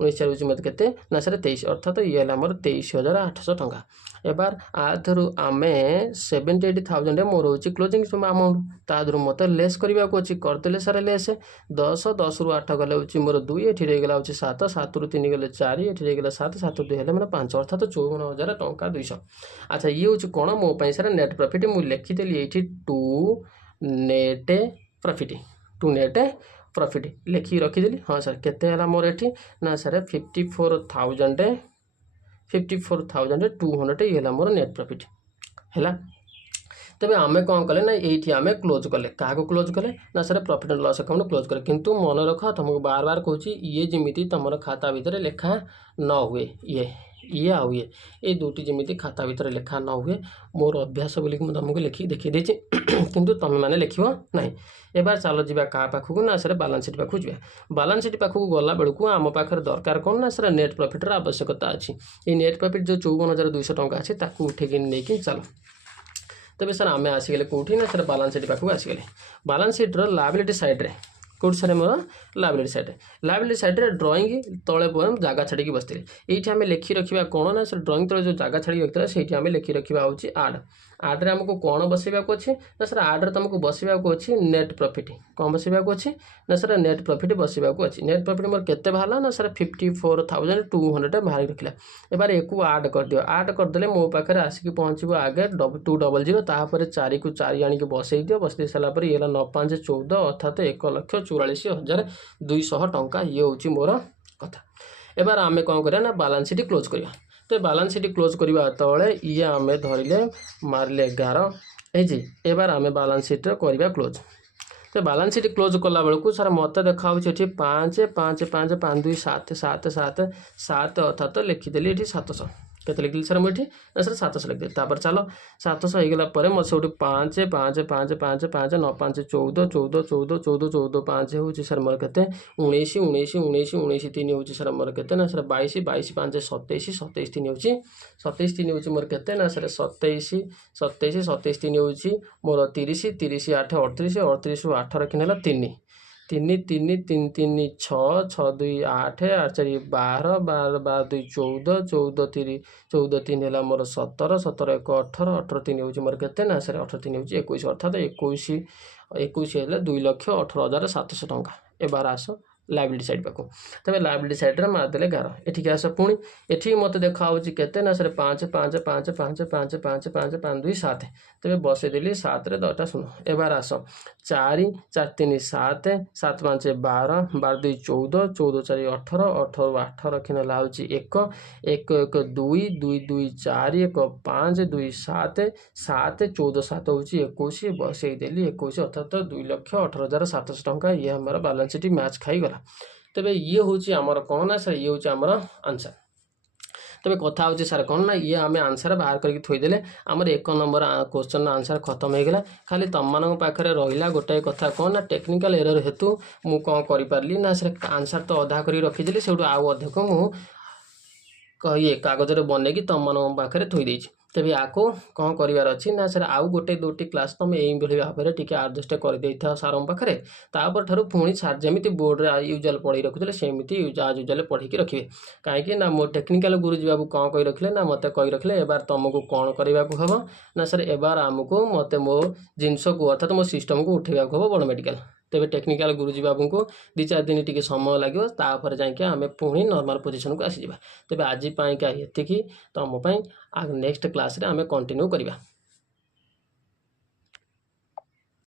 19 4 हूँ मत के ना सर 23 अर्थात ये मोर 23,800 टंका एबार आधु आम 78,000 मोर हूँ क्लोजिंग अमाउंट ताधु मत लेस करने को अच्छी करदे सर लेस 10 10 रु 8 गले हूँ मोर 2 ये रहीगला 7 7 रु 3 गले 4 ये रहीगला 7 7 2 है मैंने 5 अर्थात 54,000 टंका 200। अच्छा ये हूँ कौन मोपाई सर नेट प्रॉफिट मुझे लिखिदेली ये 2 नेट प्रॉफिट 2 नेट प्रॉफिट लिखिकी रखीदेली। हाँ सर केते मोर ये ना सर 54,200 ये मोर नेट प्रॉफिट है। तेज आम कौन कले ना ये आम क्लोज कले क्या क्लोज कले ना sir profit and loss account close कले किंतु मन रख तुमको बार बार कहूँ ये जमी तुम खाता भितर लेखा न हुए ये आउ ये दुटी जमी खाता भितर लेखा न हुए मोर अभ्यास बोलिक तुमको लिखिक देखी देती किंतु तुम मैंने लिख ना एबार चलो जा क्या पाखक ना सर बालांस शीट पाखक जा बालांस शीट पाखक गला बेलू आम पाखे दरकार कौन ना सर नेट प्रॉफिटर आवश्यकता अच्छी ये नेट प्रॉफिट जो 54,200 टंका अच्छी ताकू उठेक नहीं चलो तेज सर आम आसीगले कौटी ना सर बालांस शीट पाखक आसीगले बालांस शीट्र लायबिलिटी साइड्रे कौट सर मोर लायबिलिटी साइड्रे ड्रॉइंग तले जगह छाड़ी बसते ये आम लिखि रखा कौन ना सर ड्रॉइंग तले जो जगह छाड़ी रखा से आम लिखि रखा हूँ आड आड्रे आमको कौन बसैया अच्छे ना सर आड्रे तुमको बसैया अच्छी नेट प्रॉफिट कौन बसैया अच्छे ना सर नेट प्रॉफिट बसैया अच्छी नेट प्रॉफिट मोर केते बाहर ना सर 54,200 बाहर रखला एबार एक आड कर दियो आड करदे मो पाखे आसिक पहुँचो आगे 200 तापर 4 को 4 आणिक बसई दियो बसई सारापर ये 9,5,14 अर्थात 1,44,200 टंका ये हूँ मोर कथा एबार आम कौन करिया ना बालांस शीट क्लोज करिया तो बालांस शीट क्लोज करवा तले ये आम धरले मारले 11 एबार आम बालांस शीट करवा क्लोज तो बालांस शीट क्लोज कला बेलू सर मत देखा 5 5 5 5 2 7 7 7 7 अर्थात लिखिदेली ये 700 केते लिखिली सर मुझे ना सर 700 लिखिदेली तापर चलो 700 होगला मत से 5 5 5 5 5 9 5 14 14 14 14 14 5 हूँ सर मोर के 19 19 19 19 3 हूँ सर मोर के ना सर 22 22 5 27 27 3 हूँ 27 3 हूँ मोर के ना सर 27 27 27 3 हूँ मोर 30 30 8 38 38 8 रखिनेला 3 3 3 3 3 6 6 2 8 8 4 12 12 12 2 14 14 3 14 3 है मोर 17 17 1 18 18 3 हूँ मोर के ना सर 18 3 हूँ 21 अर्थात 21 21 है 2,18,700 टंका एबार आस लायबिलिटी साइड पाक तेज लायबिलिटी साइड मारदे 11 एठिक आस पुणी एठी मत देखा के ना सर 5 5 5 5 5 5 5 5 2 7 तेज बसईदेली 7 रे 10टा 0 एबार आस 4 4 3 7 7 5 12 12 2 14 14 4 18 18 8 रखिनेला हूँ 1 1 1 2 2 2 4 1 5 2 7 7 14 7 हूँ 21 बसईदेली 21 अर्थात 2,18,700 टंका ये हमारा बालांस शीट मैच खाईगला तेरे ये हूँ आमर कौन ना सर ये हूँ आमर आंसर तेज कथा हूँ सर कौन ना ये आम आंसर बाहर करके थोदेले आमर 1 नंबर क्वेश्चन आंसर खत्म होगा खाली तुम मान पाखे रहा गोटाए कथा कौन ना टेक्निकल एरर हेतु मु कौन करी ना सर आंसर तो अधा कर रखीदेली से आउ अधिक मु ये कागज बनईकी तुम मान पाखे थोदे तेज आपको कौन करार अच्छी ना सर आउ गोटे 2टी क्लास तुम यही भाव में टी आडजस्ट कर सार पाखे तापर ठार पुणी सार जमी बोर्ड यूजुआल पढ़ी रखुले सेमती आज यूजुआल पढ़ी रखिए कहीं ना मो टेक्निकल गुरुजी बाबू कौन कही रखिले ना मत कही रखिले एबार तुमको कौन करने को हम ना सर एबार आमको मत मो जिनस को अर्थात मो सिस्टम को उठेगा हम बड़ मेडिकल तेज टेक्निकल गुरुजी बाबू को 2-4 दिन टी समय लगे तापर जाके आम पुणी नॉर्मल पोजीशन को आसीजा तेज आज ये तुम नेक्स्ट क्लास रे आम कंटिन्यू करवा।